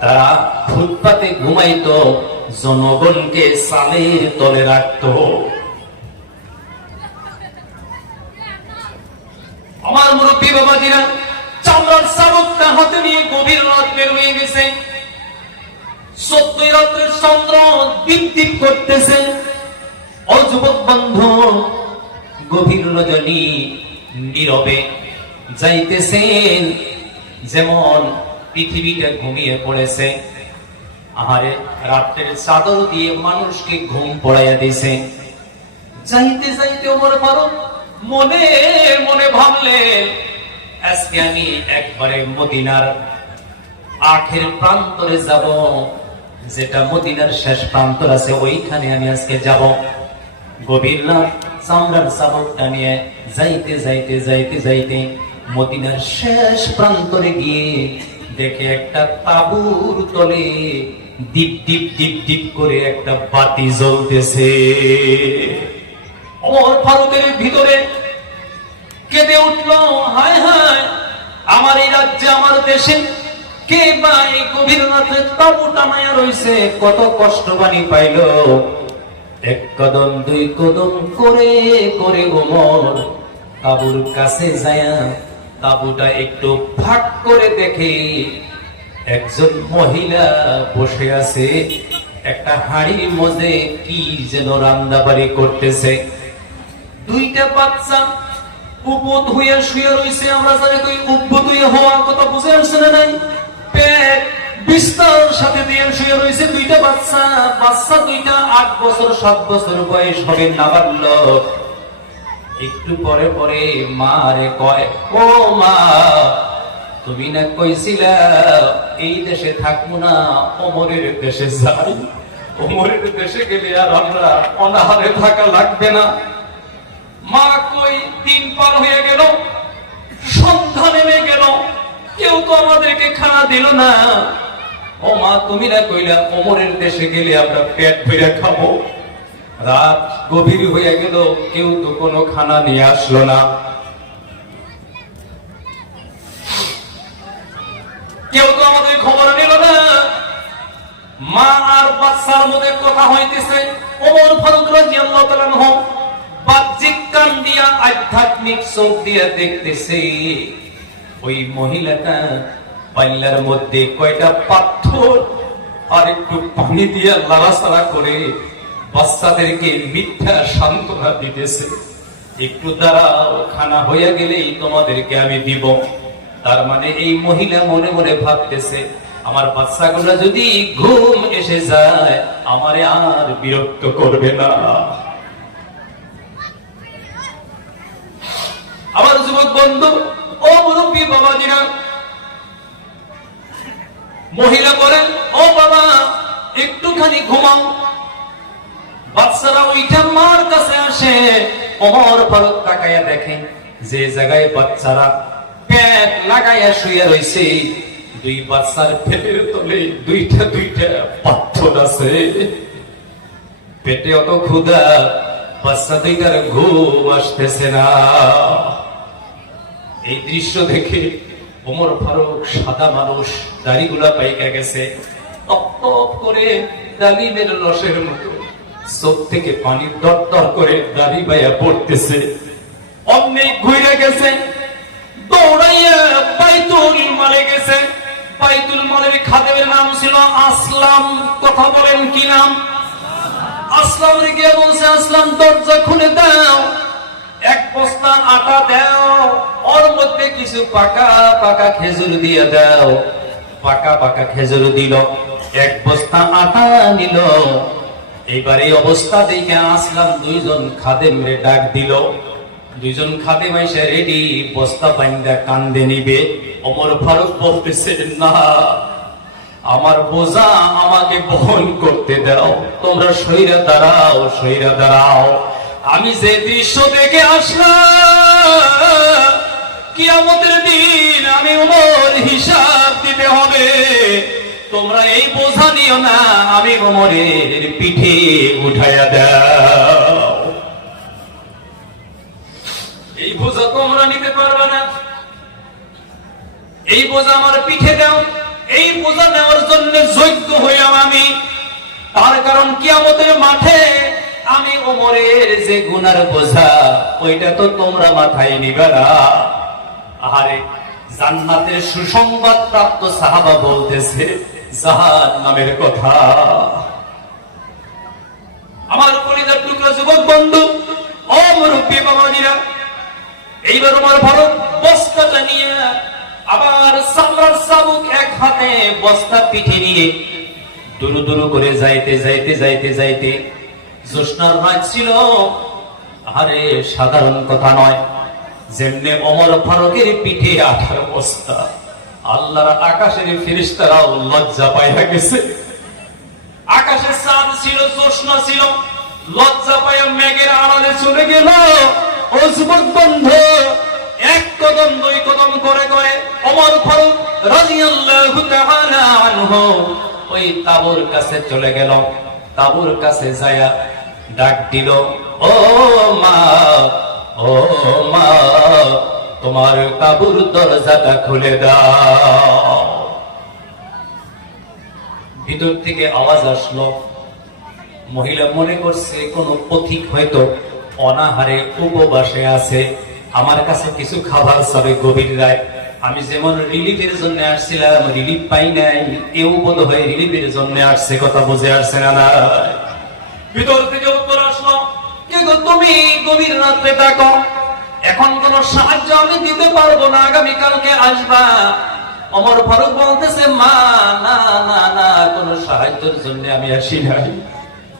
তারা ফুটপাতে ঘুমাইতো, জনগণকে সালের তলে রাখতো। আমার মুরব্বী বাবাজিরা চামড়ার চাবুকটা হাতে নিয়ে গভীর রাত বের হয়ে গেছে। 14 রাত্রের চন্দ্র দীপ দীপ করতেছে। ও যুবক বন্ধু, গভীর রজনী নীরবে যাইতেছেন, যেমন পৃথিবীটা ঘুমিয়ে পড়েছে। আহারে, রাত্রের চাদর দিয়ে মানুষকে ঘুম পড়াইয়া দিছে। যাইতে যাইতে ওমর ফারুক মনে মনে ভাবলেন, আজকে আমি একবারে মদিনার আখের প্রান্তরে যাব, যেটা মদিনার শেষ প্রান্তর আছে, ওইখানে আমি আজকে যাব। গভীর রাত চামড়ার চাবুকটা নিয়ে যাইতে যাইতে যাইতে যাইতে মদিনার শেষ প্রান্তরে গিয়ে দেখে একটা তাঁবুর তলে ডিপ ডিপ ডিপ ডিপ করে একটা বাতি জ্বলতেছে। ওমর ফারুকের ভিতরে কেঁদে উঠলো, হায় হায়, আমার এই রাজ্যে, আমার দেশে কে বা এই গভীর রাতে তাঁবু টানায়া রইছে, কত কষ্ট বাণী পাইল। এক কদম দুই কদম করে করে ওমর তাঁবুর কাছে যায়া তাঁবুটা একটু ফাঁক করে দেখে একজন মহিলা বসে আছে, একটা হাঁড়ির মধ্যে কি যেন রান্নাবাড়ি করতেছে। দুইটা বাচ্চা উপুত হইয়া শুয়ে রইছে। আমরা জানি তুই উপুত হইয়া হওয়ার কথা বুঝে আসছে না? নাই, পেট বিস্তার সাথে দিয়ে শুয়ে রইছে দুইটা বাচ্চা। বাচ্চা দুইটা 8 বছর 7 বছর বয়স হবে, নাবালক। একটু পরে পরে মা রে কয়, ও মা, তুমি না কইছিলা এই দেশে থাকবো না, ওমরের দেশে যাই। ওমরের দেশে গেলে আর আমরা অনাহারে থাকা লাগবে না। মা কই, দিন পার হয়ে গেল, সন্ধ্যা নেমে গেল, কেউ তো আমাদেরকে খানা দিল না। ও মা, তুমি না কইলা ওমরের দেশে গেলে আমরা পেট ভরে খাবো। রাত গভীর হয়ে গেল, কেউ তো কোনো খানা নিয়ে আসলো না, কেউ তো আমাদের খবর নিল না। মা আর বাচ্চার মধ্যে কথা হইতেছে। ওমর ফারুক রাদিয়াল্লাহু তাআলা আনহু বাহ্যিক কান দিয়া আধ্যাত্মিক চোখ দিয়া দেখতেছে, ওই মহিলাটা পাল্লার মধ্যে কয়টা পাথর আর একটু পানি দিয়া লাড়াচাড়া করে বাচ্চাদেরকে মিথ্যা সান্ত্বনা দিতেছে। একটু দাঁড়াও, খানা হইয়া গেলেই তোমাদেরকে আমি দিব। তার মানে এই মহিলা মনে মনে ভাবতেছে, আমার বাচ্চাগুলো যদি ঘুম এসে যায় আমারে আর বিরক্ত করবে না। আমার যুবক বন্ধু, ও মুরব্বী বাবাজিরা, মহিলা বলেন, ও বাবা একটুখানি ঘুমাও। বাচ্চারা ওইটা মার কাছে আসে। ওমর ফারুক তাকায়া দেখেন, যে জায়গায় বাচ্চারা পেট লাগাইয়া শুয়ে রয়েছে, দুই বাচ্চার পেটের তলে দুইটা দুইটা পাথর আছে। পেটে অত ক্ষুধা, বাচ্চা দুইটার ঘুম আসতেছে না। এই দৃশ্য দেখে ওমর ফারুক, সাদা মানুষ, দাড়িগুলা পাইকা গেছে, টপ টপ করে ডালিমের রসের মতো চোখ থেকে পানি দর দর করে দাড়ি বাইয়া পড়তেছে। অনেক ঘুরে গেছে, দৌড়াইয়া বাইতুল মালে গেছে। বাইতুল মালের খাদেমের নাম ছিল আসলাম। কথা বলেন কি নাম? আসলাম রে গিয়ে বলছে, আসলাম দরজা খুলে দাও, এক বস্তা আটা দাও, ওর মধ্যে কিছু পাকা পাকা খেজুর দিয়ে দাও। পাকা পাকা খেজুর দিল, এক বস্তা আটা নিল। এইবার এই অবস্থা দেখে আসলাম দুইজন খাদেম রে ডাক দিল। দুইজন খাদেম এসে রেডি, বস্তা বাইন্দা কান্দে নিবে। ওমর ফারুক বলতেছে, না, আমার বোঝা আমাকে বহন করতে দাও, তোমরা সইরা দাঁড়াও, সইরা দাঁড়াও। আমি যে দৃশ্য দেখে আসলাম, কিয়ামতের দিন আমি ওমর হিসাব দিতে হবে। তোমরা এই বোঝা নিও না, আমি ওমরের পিঠে উঠাইয়া দাও। এই বোঝা তোমরা নিতে পারবে না, এই বোঝা আমার পিঠে দাও। এই বোঝা নেওয়ার জন্য যোগ্য হইলাম আমি। তার কারণ কিয়ামতের মাঠে আমি ওমরের যে গুনার বোঝা, ওইটা তো তোমরা মাথায় নিবে না। আহারে, জান্নাতের সুসংবাদ প্রাপ্ত সাহাবা বলতেছে জাহান্নামের কথা। আমার কলিজার টুকরা যুবক বন্ধু, ও মুরব্বী বাবাজিরা, এইবার আমার ভারত বস্তাটা নিয়ে আবার সামরার চাবুক এক হাতে, বস্তা পিঠে নিয়ে দুরু দুরু করে যাইতে যাইতে যাইতে যাইতে, জ্যোৎস্নার রাত ছিল। আরে সাধারণ কথা নয়, যেমনে ওমর ফারুকের পিঠে 18 বস্তা, আল্লাহর আকাশের ফেরেশতারাও লজ্জা পাইয়া গেছে। আকাশে চাঁদ ছিল, জ্যোৎস্না ছিল, লজ্জা পাইয়া মেঘের আড়ালে চলে গেল। ও যুবক বন্ধু, এক কদম দুই কদম করে করে ওমর ফারুক রাদিয়াল্লাহু তাআলা আনহু ওই তাঁবুর কাছে চলে গেল। তাঁবুর কাছে যায়া ডাক দিল, ও মা, ও মা, তোমার তাঁবুর দরজাটা খুলে দাও। ভিতর থেকে আওয়াজ আসলো। মহিলা মনে করছে কোন পথিক হয়তো অনাহারে উপবাসে আছে, আমার কাছে কিছু খাবার সবে গভীর রাত। আমি যেমন রিলিফের জন্য আসছিলাম, রিলিফ পাই নাই, এও বোধ হয় রিলিফের জন্য আসছে। কথা বুঝে আসছে না? না। ভিতর থেকে উত্তর আসলো, কে গো তুমি? গভীর রাত্রে ডাকো, এখন কোন সাহায্য আমি দিতে পারবো না, আগামীকালকে আসবা। ওমর ফারুক বলতেছে, মা, না না না, কোন সাহায্যের জন্য আমি আসি নাই,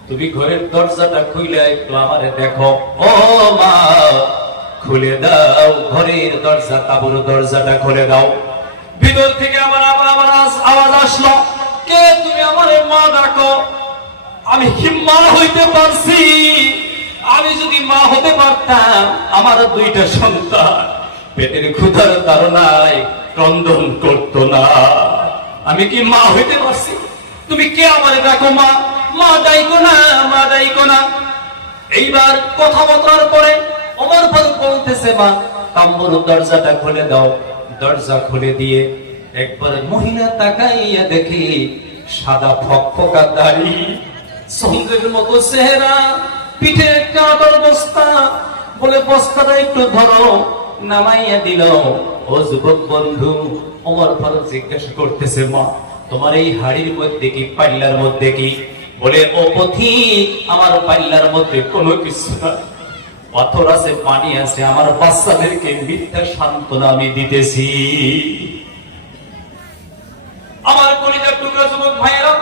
তুমি ঘরের দরজাটা খুলে একটু আমারে দেখো। ও মা, খুলে দাও ঘরের দরজা, তাঁবুর দরজাটা খুলে দাও। ভিতর থেকে আমার আওয়াজ আসলো, কে তুমি? আমারে মা ডাকো। আমি কি মা হইতে পারছি? আমি যদি মা হতে পারতাম, আমার 2টা সন্তান পেটের ক্ষুধার তাড়নায় ক্রন্দন করতো না। আমি কি মা হইতে পারছি? তুমি কে আমারে ডাকো? মা, মা ডাইকো না, মা ডাইকো না। এইবার কথা বলার পরে ওমর ফারুক বলতেছে, মা, তাঁবুর দরজাটা খুলে দাও। দরজা খুলে দিয়ে একবার মহিলা তাকাইয়া দেখি সাদা ফকফকা দাড়ি, চন্দ্রের মতো চেহারা, পিঠে একটা আটার বস্তা। বলে, বস্তাটা একটু ধরো। নামাইয়া দিল। ও যুবক বন্ধু, ওমর ফারুক জিজ্ঞাসা করতেছে, মা, তোমার এই হাড়ির মধ্যে কি, পাল্লার মধ্যে কি? বলে, ও পথিক, আমার পাল্লার মধ্যে কোনো কিছু না, পাথর আছে, পানি আছে, আমার বাচ্চাদেরকে মিথ্যা সান্ত্বনা আমি দিতেছি। আমার কলিজার টুকরা যুবক ভাইয়েরা,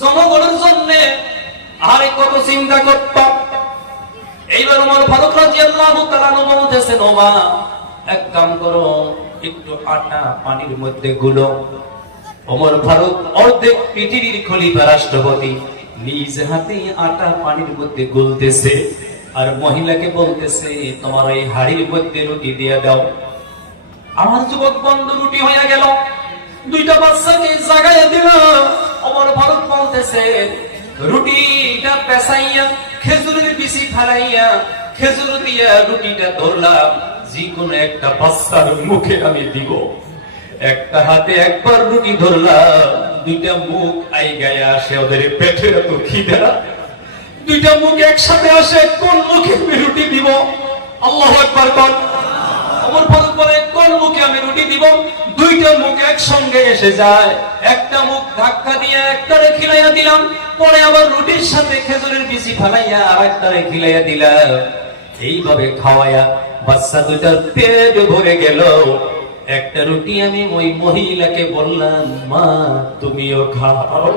জনগণের জন্য আরে কত চিন্তা করত। এইবার ওমর ফারুক রাদিয়াল্লাহু তাআলা বলতেছেন, ও মা, এক কাম করো, একটু আটা পানির মধ্যে গুলো। ওমর ফারুক অর্ধেক পৃথিবীর খলিফা, রাষ্ট্রপতি, নিজ হাতে আটা পানির মধ্যে গুলতেছে আর মহিলাকে বলতেছে, তোমার এই হাড়ির মধ্যে রুটি দিয়ে দাও। আমার যুবক বন্ধু রুটি হয়ে গেল, 2টা বাচ্চাকে জাগাইয়া দিল। ওমর ফারুক বলতেছে, রুটিটা পেঁচাইয়া খেজুরের বিচি ফেলাইয়া খেজুর দিয়া রুটিটা ধরলাম, যে কোনো একটা বাচ্চার মুখে আমি দিব। একটা হাতে একবার রুটি ধরলাম, 2টা মুখ আই গায়ে আসে, ওদের পেটের এত খিদা, 2টা মুখ একসাথে আসে, কোন মুখে আমি রুটি দিব? আল্লাহু আকবার বল। ওমর ফারুক বলে, কোন মুখে আমি রুটি দিব? 2টা মুখ একসঙ্গে এসে যায়, একটা মুখ ধাক্কা দিয়ে একটারে খিলাইয়া দিলাম, পরে আবার রুটির সাথে খেজুরের বিচি ফেলাইয়া আরেকটারে খিলাইয়া দিলাম। এইভাবে খাওয়াইয়া বাচ্চা 2টার পেট ভরে গেল। একটা রুটি আমি ওই মহিলাকে বললাম, মা, তুমিও খাও।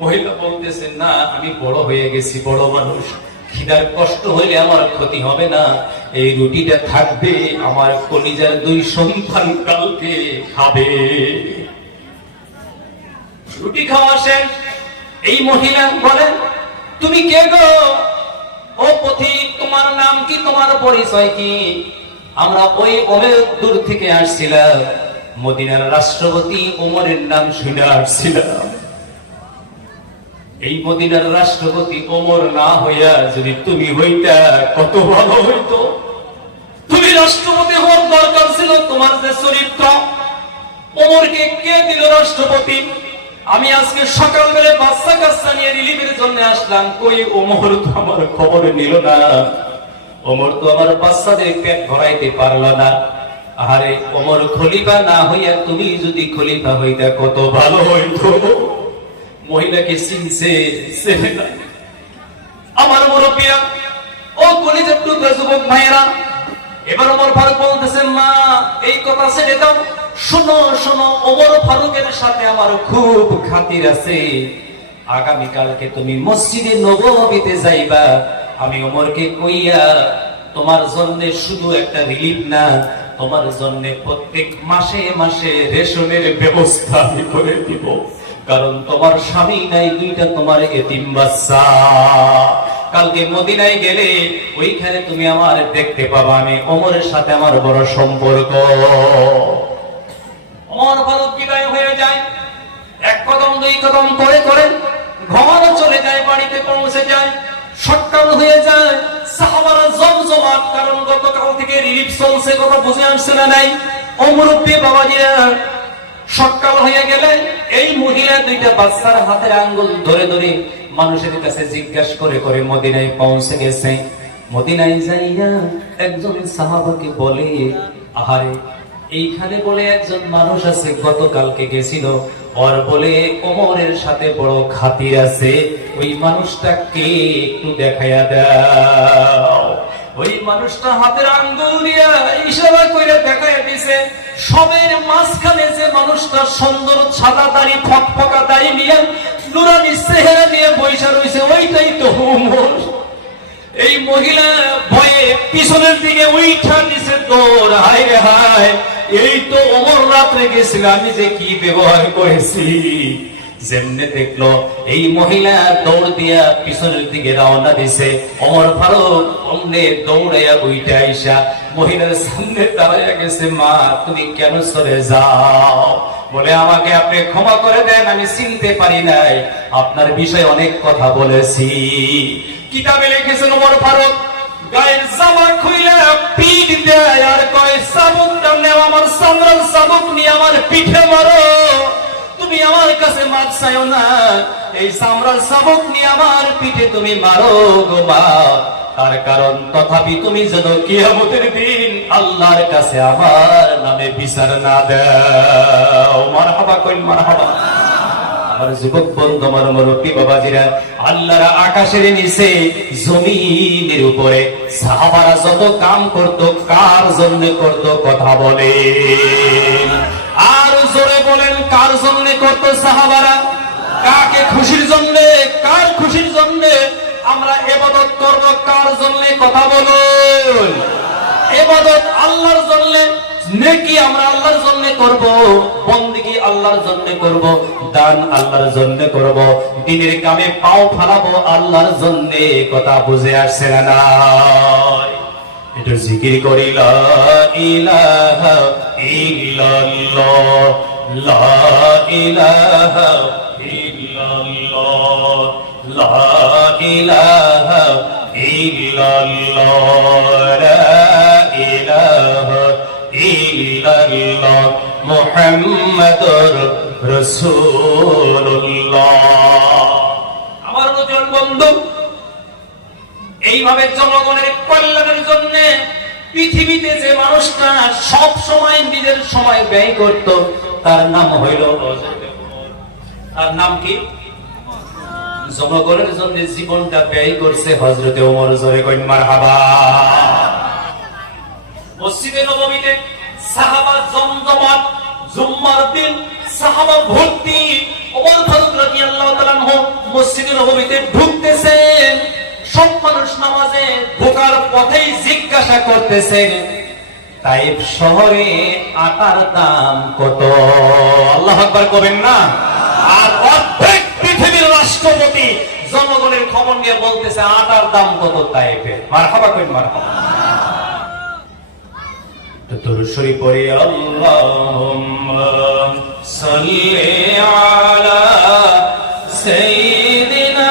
মহিলা বলতেছেন, না, আমি বড় হয়ে গেছি, বড় মানুষ, খিদার কষ্ট হইলে আমার ক্ষতি হবে না, এই রুটিটা থাকবে, আমার কলিজার 2 সন্তান কালকে খাবে। রুটি খাওয়া শেষ। এই মহিলা বলেন, তুমি কে গো? ও পথিক, তোমার নাম কি, তোমার পরিচয় কি? আমরা ওই অনেক দূর থেকে আসছিলাম, মদিনার রাষ্ট্রপতি ওমরের নাম শুনে আসছিলাম। এই মদিনার রাষ্ট্রপতি ওমর না হইয়া যদি তুমি হইতা, কত ভালো হইতো। তুমি রাষ্ট্রপতি হওয়ার দরকার ছিল, তোমার যে চরিত্র। ওমরকে কে দিল রাষ্ট্রপতি? আমি আজকে সকালবেলা বাচ্চা কাচ্চা নিয়ে রিলিফের জন্য আসলাম, কই ওমর তো আমার খবর নিল না। ওমর তো আমার বাচ্চাদের পেট ভরাইতে পারলো না। আরে ওমর খলিফা না হইয়া তুমি যদি খলিফা হইতা কত ভালো হইতো। মহিলাকে চিনছে চেনে না। আমার মুরব্বিয়া, ও কলিজার টুকরা যুবক ভাইয়েরা, এবার ওমর ফারুক বলতেছে, মা এই কথা ছেড়ে দাও, শোনো শোনো, ওমর ফারুকের সাথে আমার খুব খাতির আছে। আগামীকালকে তুমি মসজিদে নববীতে যাইবা, আমি ওমরকে কইয়া তোমার জন্য শুধু একটা রিলিফ না, তোমার জন্য প্রত্যেক মাসে মাসে রেশনের ব্যবস্থা আমি করে দিব। কারণ তোমার স্বামী নাই, দুইটা তোমার এতিম বাচ্চা। কালকে মদিনায় গেলে ওইখানে তুমি আমার দেখতে পাবা, আমি ওমরের সাথে আমার বড় সম্পর্ক। ওমর ফারুক বিদায় হয়ে যায়, এক কদম দুই কদম করে করে ঘর চলে যায়, বাড়িতে পৌঁছে যায়, সকাল হয়ে যায়। সাহাবারা জমজমাট, কারণ গতকাল থেকে রিলিফ চলছে, কথা বুঝে আসছে না নাই? অমরুব্বী বাবাজিরা সকাল হয়ে গেলে এই মহিলা দুইটা বাচ্চার হাতের আঙ্গুল ধরে ধরে মানুষের কাছে জিজ্ঞাসা করে করে মদিনায় পৌঁছে গেছে। মদিনায় যাইয়া একজন সাহাবাকে বলে, আহারে এইখানে বলে একজন মানুষ আছে, গতকালকে গেছিল, ওর বলে ওমরের সাথে বড় খাতির আছে, ওই মানুষটা কে একটু দেখাইয়া দাও। ওই মানুষটা হাতের আঙ্গুল দিয়া ইশারা করে দেখাইয়া দিছে। সবের মাঝখানে যে মানুষটা সুন্দর সাদা দাড়ি, ফকফকা দাড়ি নিয়ে নুরানি চেহারা নিয়ে বইসা রয়েছে, ওইটাই তো ওমর। এই মহিলা ভয়ে পিছনের দিকে উইঠা নিচে দৌড়, হায় রে হায়, এই তো ওমর রাত্রে গেছিল, আমি যে কি ব্যবহার করেছি। যেমনে দেখলো এই মহিলা দৌড় দিয়া পিছনের দিকে রওনা দিছে, ওমর ফারুক অমনে দৌড়াইয়া উইঠা আইসা মহিলার সামনে দাঁড়াইয়া গেছে। মা তুমি কেন সরে যাও? বলে, আমাকে আপনি ক্ষমা করে দেন, আমি চিনতে পারি নাই, আপনার বিষয়ে অনেক কথা বলেছি। কিতাবে লিখেছেন ওমর ফারুক গায়ের জামা খুইলা পিঠ দেয় আর কয়, চাবুকটা নেও, আমার চামড়ার চাবুক নিয়ে আমার পিঠে মারো। তুমি আমার কাছে মাছ চাইও না, এই চামড়ার চাবুক নিয়ে আমার পিঠে তুমি মারো গো মা। তার কারণ তথাপি তুমি যেন কিয়ামতের দিন আল্লাহর কাছে আমার নামে বিচার না দাও। মারহাবা কইন, মারহাবা। আমার যুবক বন্ধু, আমার মুরব্বী বাবাজিরা, আল্লাহর আকাশের নিচে জমিনের উপরে সাহাবারা যত কাম করত, কার জন্য করত? কথা বলেন, আর জোরে বলেন, কার জন্য করত সাহাবারা? কাকে খুশির জন্য? কার খুশির জন্য? আমরা ইবাদত করব কার জন্য? কথা বলুন। ইবাদত আল্লাহর জন্য, নেকি আমরা আল্লাহর জন্য করব, বন্দেগী আল্লাহর জন্য করব, দান আল্লাহর জন্য করব, দ্বীনের কামে পাও ফালাবো আল্লাহর জন্য। কথা বুঝে আসছে না? একটু জিকির করি, লা ইলাহা ইল্লাল্লাহ, লা ইলাহা ইল্লাল্লাহ, লা ইলাহা ইল্লাল্লাহ, লা ইলাহা ইল্লাল্লাহ, মুহাম্মাদুর রাসূলুল্লাহ। আমার নতুন বন্ধু, এইভাবে জনগণের কল্যাণের জন্য পৃথিবীতে যে মানুষটা সব সময় নিজের সময় ব্যয় করত, তার নাম হইল, তার নাম কি? জনগণের জন্য জীবনটা ব্যয় করছে হযরতে ওমর। জোরে কইন মারহাবা। মসজিদে নববীতে সাহাবা জমজমাট, জুম্মার দিন সাহাবা ভর্তি। ওমর ফারুক রাদিয়াল্লাহু তাআলা মসজিদে নববীতে ঢুকতেছেন, সব মানুষ নামাজে ঢোকার পথেই জিজ্ঞাসা করতেছেন, তাইফ শহরে আটার দাম কত? আল্লাহু আকবার কবেন না? আর অর্ধেক পৃথিবীর রাষ্ট্রপতি জনগণের খবর নিয়ে বলতেছে আটার দাম কত তাইফে। মারহাবা কইন, মারহাবা। দরুদ শরীফ পড়ি, আল্লাহুম্মা সাল্লি আলা সাইয়্যিদিনা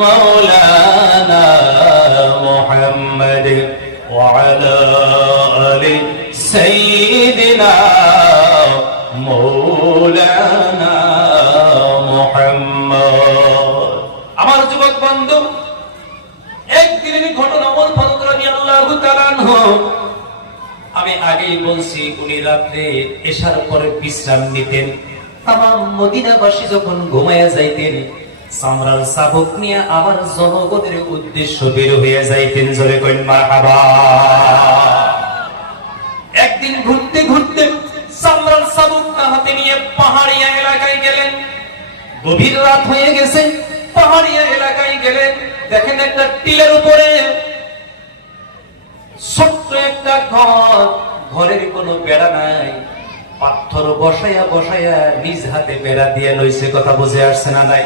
মাওলানা মুহাম্মদ ওয়া আলা আলি সাইয়্যিদিনা মাওলানা মুহাম্মদ। আমার যুবক বন্ধু, একদিনের ঘটনা, ওমর ফারুক রাদিয়াল্লাহু তাআলা আনহু আমি আগেই বলছি উনি রাত্রে এশার পরে বিশ্রাম নিতেন। তামাম মদিনাবাসী যখন ঘুমাইয়া যাইতেন, চামড়ার চাবুক নিয়ে আমার জনগণের উদ্দেশ্য বের হয়ে যাইতেন। জোরে কইন মারহাবা। একদিন ঘুরতে ঘুরতে চামড়ার চাবুকটা হাতে নিয়ে পাহাড়িয়া এলাকায় গেলেন। গভীর রাত হয়ে গেছে, পাহাড়িয়া এলাকায় গেলেন। দেখেন একটা টিলের উপরে ছোট্ট একটা ঘর, ঘরের কোনো বেড়া নাই, পাথর বসাইয়া বসাইয়া নিজ হাতে বেড়া দিয়ে লইছে। কথা বুঝে আসছে না নাই?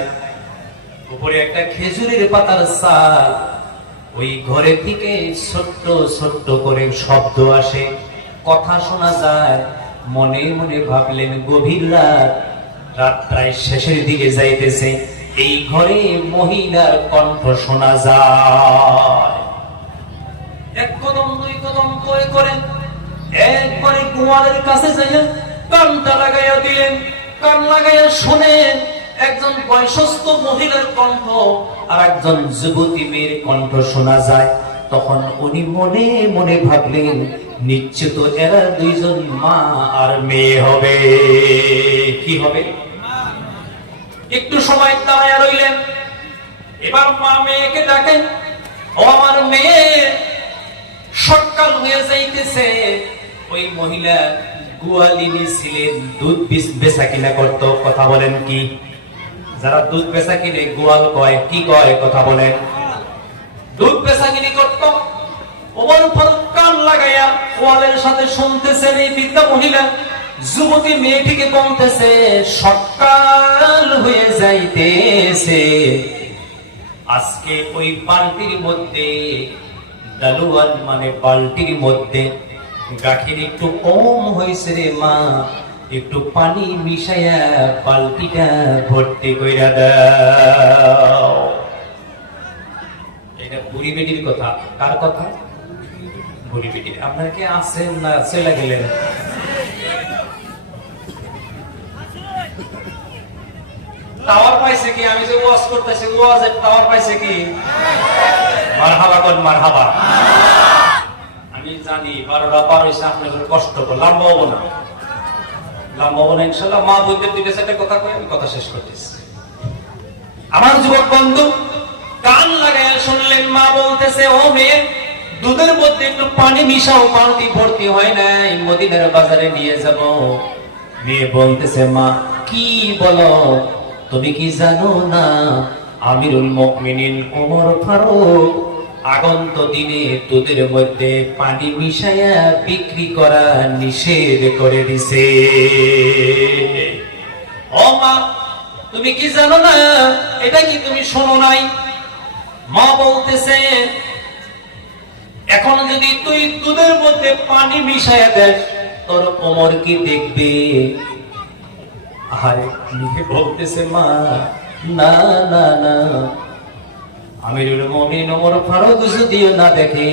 উপরে একটা খেজুরের পাতার চাল, ওই ঘরে থেকে ছোট্ট ছোট্ট করে শব্দ আসে, কথা শোনা যায়। মনে মনে ভাবলেন গভীর রাত, রাত প্রায় শেষের দিকে যাইতেছে, এই ঘরে মহিলার কণ্ঠ শোনা যায়। এক কদম দুই কদম করে করে একবারে গোয়ালের কাছে যাইয়া কানটা লাগাইয়া দিলেন। কান লাগাইয়া শুনেন একজন বয়সস্থ মহিলার কণ্ঠ আর একজন যুবতী মেয়ের কণ্ঠ শোনা যায়। তখন উনি মনে মনে ভাবলেন নিশ্চিত এরা দুইজন মা আর মেয়ে হবে। কি হবে? একটু সময় দাঁড়ায় রইলেন। এবার মা মেয়েকে ডাকেন, ও আমার মেয়ে, সকাল হয়ে যাইতেছে। ওই মহিলা গোয়ালিনী ছিলেন, দুধ বেচা কিনা করত। কথা বলেন কি? যারা দুধ বেচা কিনে গোয়াল কয়, কি কয়? কথা বলেন। দুধ বেচা কিনি করত। ওমর ফারুক কান লাগাইয়া গোয়ালের সাথে শুনতেছেন। এই বৃদ্ধা মহিলা যুবতী মেয়েটিকে বলতেছে, সকাল হয়ে যাইতেছে, আজকে ওই বালতির মধ্যে, দালুয়ান মানে বালতির মধ্যে গাখির একটু কম হয়েছে রে মা, একটু পানি মিশাইয়া বালতিটা ভর্তি কইরা দাও। এটা বুড়ি বেটির কথা। কার কথা? বুড়ি বেটির। আপনারা কি আছেন না চলে গেলেন? টাওয়ার পাইছে কি? আমি যে ওয়াজ করতেছি, ওয়াজের টাওয়ার পাইছে কি? মারহাবা কোন মারহাবা। আমি জানি 12টা পার হইছে, আপনাদের কষ্ট করে লম্বা হবো না, লম্বা হবো না ইনশাআল্লাহ। মা বইতে দিতে সেটা কথা কই, আমি কথা শেষ করতেছি। আমার যুবক বন্ধু কান লাগাইয়া শুনলেন, মা বলতেছে, ও মেয়ে, দুধের মধ্যে একটু পানি মিশাও, বালতি ভর্তি হয় নাই, মদিনার বাজারে নিয়ে যাব। মেয়ে বলতেছে, মা কি বলো? তুমি কি জানো না আমিরুল মুমিনিন ওমর ফারুক আগন্ত দিনে দুধের মধ্যে পানি মিশাইয়া বিক্রি করা নিষেধ করে দিছে। ও মা, তুমি কি জানো না? এটা কি তুমি শোনো নাই? মা বলতেছে, এখন যদি তুই দুধের মধ্যে পানি মিশাইয়া দেস, তোর ওমর কি দেখবে? আরে মেয়ে বলতেছে, মা না না না, আমিরুল মুমিনিন ওমর ফারুক যদিও না দেখে,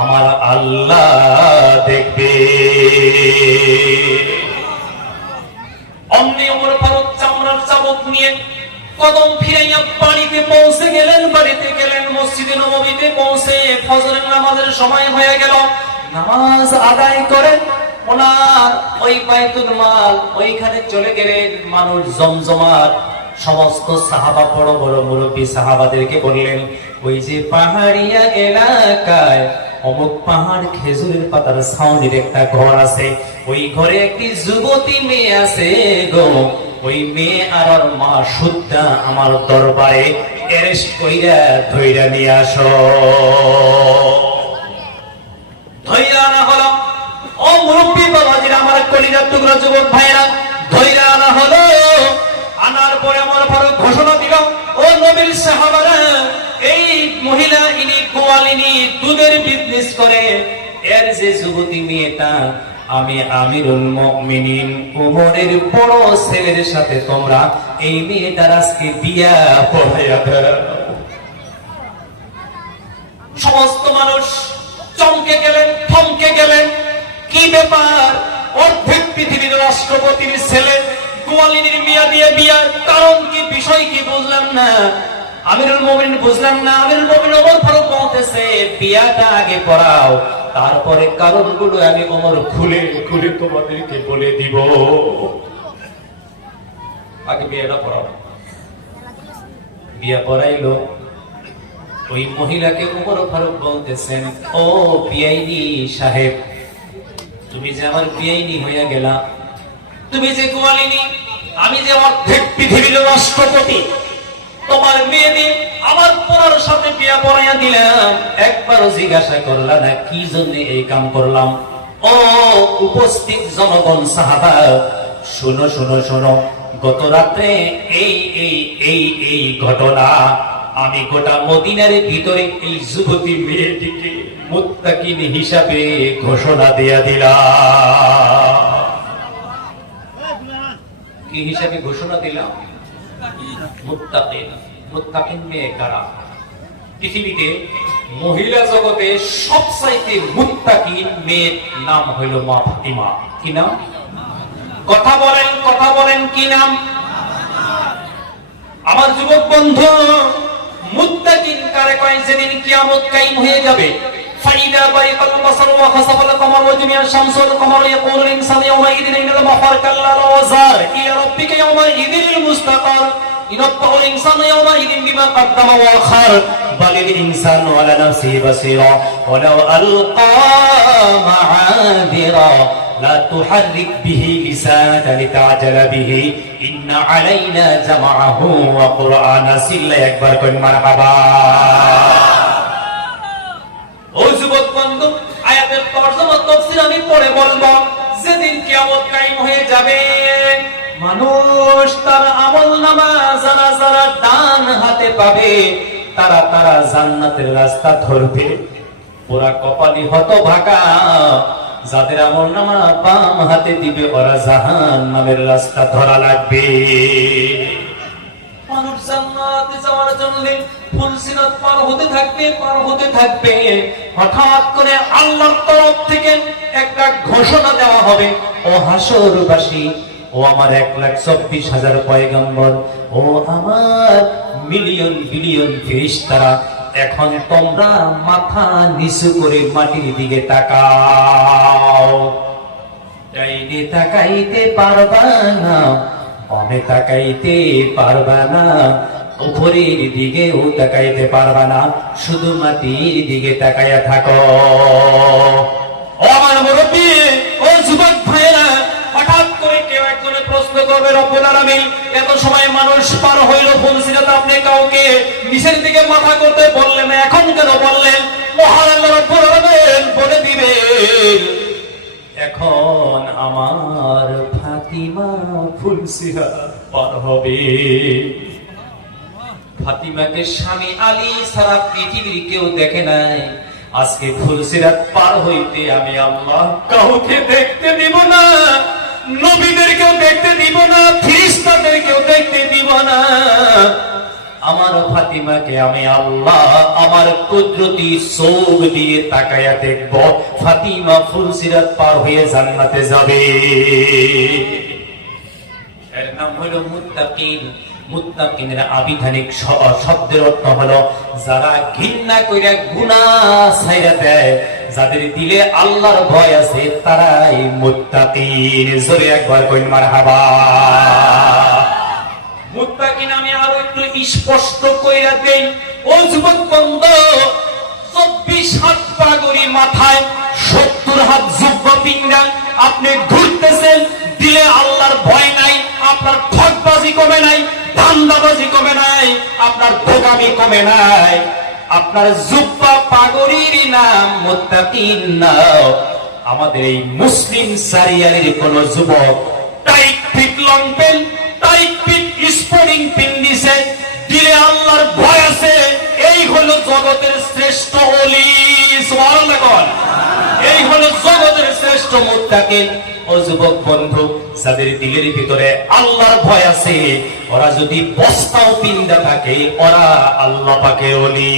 আমার আল্লাহ দেখবে। অমনি ওমর ফারুক চামড়ার চাবুক নিয়ে কদম ফিরাইয়া বাড়িতে পৌঁছে গেলেন। বাড়িতে গেলেন, মসজিদে নববীতে পৌঁছে ফজরের নামাজের সময় হয়ে গেল। নামাজ আদায় করেন, ওনার ওই বাইতুল মাল ওইখানে চলে গেলেন। মানুষ জমজমাট, সমস্ত সাহাবা, বড় বড় মুরব্বী সাহাবাদেরকে বললেন, ওই যে পাহাড়িয়া এলাকায় অমুক পাহাড় খেজুরের পাতার ছাউনির একটা ঘর আছে, ওই ঘরে একটি যুবতী মেয়ে আছে গো, ওই মেয়ে আর ওর মা সুদ্ধা আমার দরবারে অ্যারেস্ট কইরা ধইরা নিয়ে আসো। ধইরা আনা হলো। ও মুরব্বী বাবাজিরা, আমার কলিজার টুকরা যুবক ভাইরা, ধইরা আনা হলো। আনার পরে আমার ফারুক ঘোষণা দিল, ও নবীর সাহাবারা, এই মহিলা ইনি গোয়ালিনী, দুধের বিজনেস করে, এর যে যুবতী মেয়েটা, আমি আমিরুল মুমিনিন ওমরের বড় ছেলের সাথে তোমরা এই মেয়েটার আজকে বিয়া পড়াইয়া দাও। সমস্ত মানুষ চমকে গেলেন, থমকে গেলেন। কি ব্যাপার? অর্ধেক পৃথিবীর রাষ্ট্রপতির ছেলে গোয়ালিনীর মিয়া দিয়ে বিয়ার কারণ কি, বিষয় কি বুঝলাম না। আমিরুল মুমিনিন বুঝলাম না। আমিরুল মুমিনিন ওমর ফারুক বলতেছে, বিয়াটা আগে পড়াও, তারপরে কারণগুলো আমি ওমর খুলে খুলে তোমাদেরকে বলে দিব। আগে বিয়েটা পড়াও। বিয়া পড়াইলো। ওই মহিলাকে ওমর ফারুক বলতেছেন, ও বিআইনি সাহেব, তুমি যে আমার বিআইনি হইয়া গেলা, তুমি যে গোয়ালিনী, আমি যে অর্ধেক পৃথিবীর রাষ্ট্রপতি, তোমার মেয়ে দিয়ে আমার পড়ার সাথে বিয়া পড়াইয়া দিলাম, একবারও জিজ্ঞাসা করলা না কি জন্য এই কাম করলাম? ও উপস্থিত জনগণ, সাহাবা, শোনো শোনো শোনো, গত রাত্রে এই এই এই এই ঘটনা আমি গোটা মদিনার ভিতরে এই যুবতী মেয়েটিকে মুত্তাকিন হিসাবে ঘোষণা দিয়া দিলাম। কি হিসাবে ঘোষণা দিলাম? মুত্তাকিন। মুত্তাকিন মেয়ে কারা? পৃথিবীতে মহিলা জগতে সবচাইতে মুত্তাকিন মেয়ের নাম হইল মা ফাতিমা। কি নাম? কথা বলেন, কথা বলেন, কি নাম? আমার যুবক বন্ধু, মুত্তাকিন কারে কয়? যেদিন কিয়ামত কায়েম হয়ে যাবে, ফাইদা বাইকাল বাসার ওয়া খাসাফাল কমার ওয়া জুমিয়া শামসুল কমার ইয়াকুলুল ইনসানু ইয়াওমাইদিন ইন্নাল মাফার কাল্লাল ওয়াজার ইলা রাব্বিকা ইয়াওমাইদিনিল মুস্তাকার ইনাব্বাউল ইনসানু ইয়াওমাইদিন বিমা কদ্দামা ওয়া আখার বালিল ইনসানু আলা নাফসিহি বাসীরা ওয়ালাউ আলকা মাআদিরা لا تحرك به لسانك لتعجل به إن علينا جمعه وقرآنه سلا একবার কোন মারহাবা। ও যুবক বন্ধু, আয়াতের তরজমা তাফসীর আমি পড়ে বলবো। যেদিন কিয়ামত কায়েম হয়ে যাবে, মানুষ তার আমলনামা যারা যারা ডান হাতে পাবে, তারা তারা জান্নাতের রাস্তা ধরবে। পুরা কপালি হতভাগা যাদের আমলনামা বাম হাতে দিবে, ওরা জাহান্নামের রাস্তা ধরা লাগবে। মানুষ জান্নাতে যাওয়ার জন্য ফুলসিরাত পার হতে থাকবে, পার হতে থাকবে। হঠাৎ করে আল্লাহর তরফ থেকে একটা ঘোষণা দেওয়া হবে, ও হাসরবাসী, ও আমার 1,24,000 পয়গম্বর, ও আমার মিলিয়ন বিলিয়ন ফেরেশতারা, এখন তোমরা মাথা নিচু করে মাটির দিকে তাকাও। ডাইনে তাকাইতে পারবা না, বামে তাকাইতে পারবা না, উপরের দিকেও তাকাইতে পারবা না, শুধু মাটির দিকে তাকাইয়া থাকো। ও আমার মুরব্বী, ও যুবক ভাইরা, হঠাৎ করে কেউ একজনে প্রশ্ন করবে, রব্বুল আলামিন এত সময় মানুষ পার হইল ফুলসিরাত, আপনি কাউকে নিচের দিকে মাথা করতে বললেন না, এখন কেন বললেন? মহান আল্লাহ রব্বুল আলামিন বলে দিবেন, এখন আমার ফাতিমা ফুলসিরাত পার হবে। ফাতিমাকে স্বামী আলী সারা পৃথিবীর কেউ দেখে নাই। আজকে ফুলসিরাত পার হইতে আমি আল্লাহ কাউকে দেখতে দিব না, নবীদেরকেও দেখতে দিব না, ফেরেশতাদেরকেও দেখতে দিব না। আমার ফাতিমাকে আমি আল্লাহ আমার কুদরতি চোখ দিয়ে তাকায়া দেখব। ফাতিমা ফুলসিরাত পার হয়ে জান্নাতে যাবে। এর নাম হলো মুত্তাকিন। মুত্তাকিনের আবিধানিক শব্দের অর্থ হলো যারা ঘৃণা কইরা গুনাহ ছাইরা দেয়, যাদের দিলে আল্লাহর ভয় আছে, তারাই মুত্তাকিন। জোরে একবার কইন মারহাবা। মুত্তাকিন আমি আরো একটু স্পষ্ট কইরা দেই। ও যুবক বন্ধু, 24 হাত পাগড়ি মাথায়, 70 হাত জুব্বা পিন্ডা, আপনি ঘুরতেছেন, দিলে আল্লাহর ভয় নাই, আপনার ঠকবাজি কমে নাই, ধান্দাবাজি কমে নাই, আপনার বোকামি কমে নাই, আপনার জুব্বা পাগড়ির নাম মুত্তাকিন না। আমাদের এই মুসলিম সারিয়ারের কোন যুবক tight fit long pant, tight fit sporting pant দিছে, দিলে আল্লাহর ভয় আছে, এই হলো জগতের শ্রেষ্ঠ ওলি। সুবহানাল্লাহ। এই হলো জগতের শ্রেষ্ঠ মুত্তাকিন। ও যুবক বন্ধু, যাদের দিলের ভিতরে আল্লাহর ভয় আছে, ওরা যদি বস্তাও পিন্দা থাকে, ওরা আল্লাহ পাকের ওলি।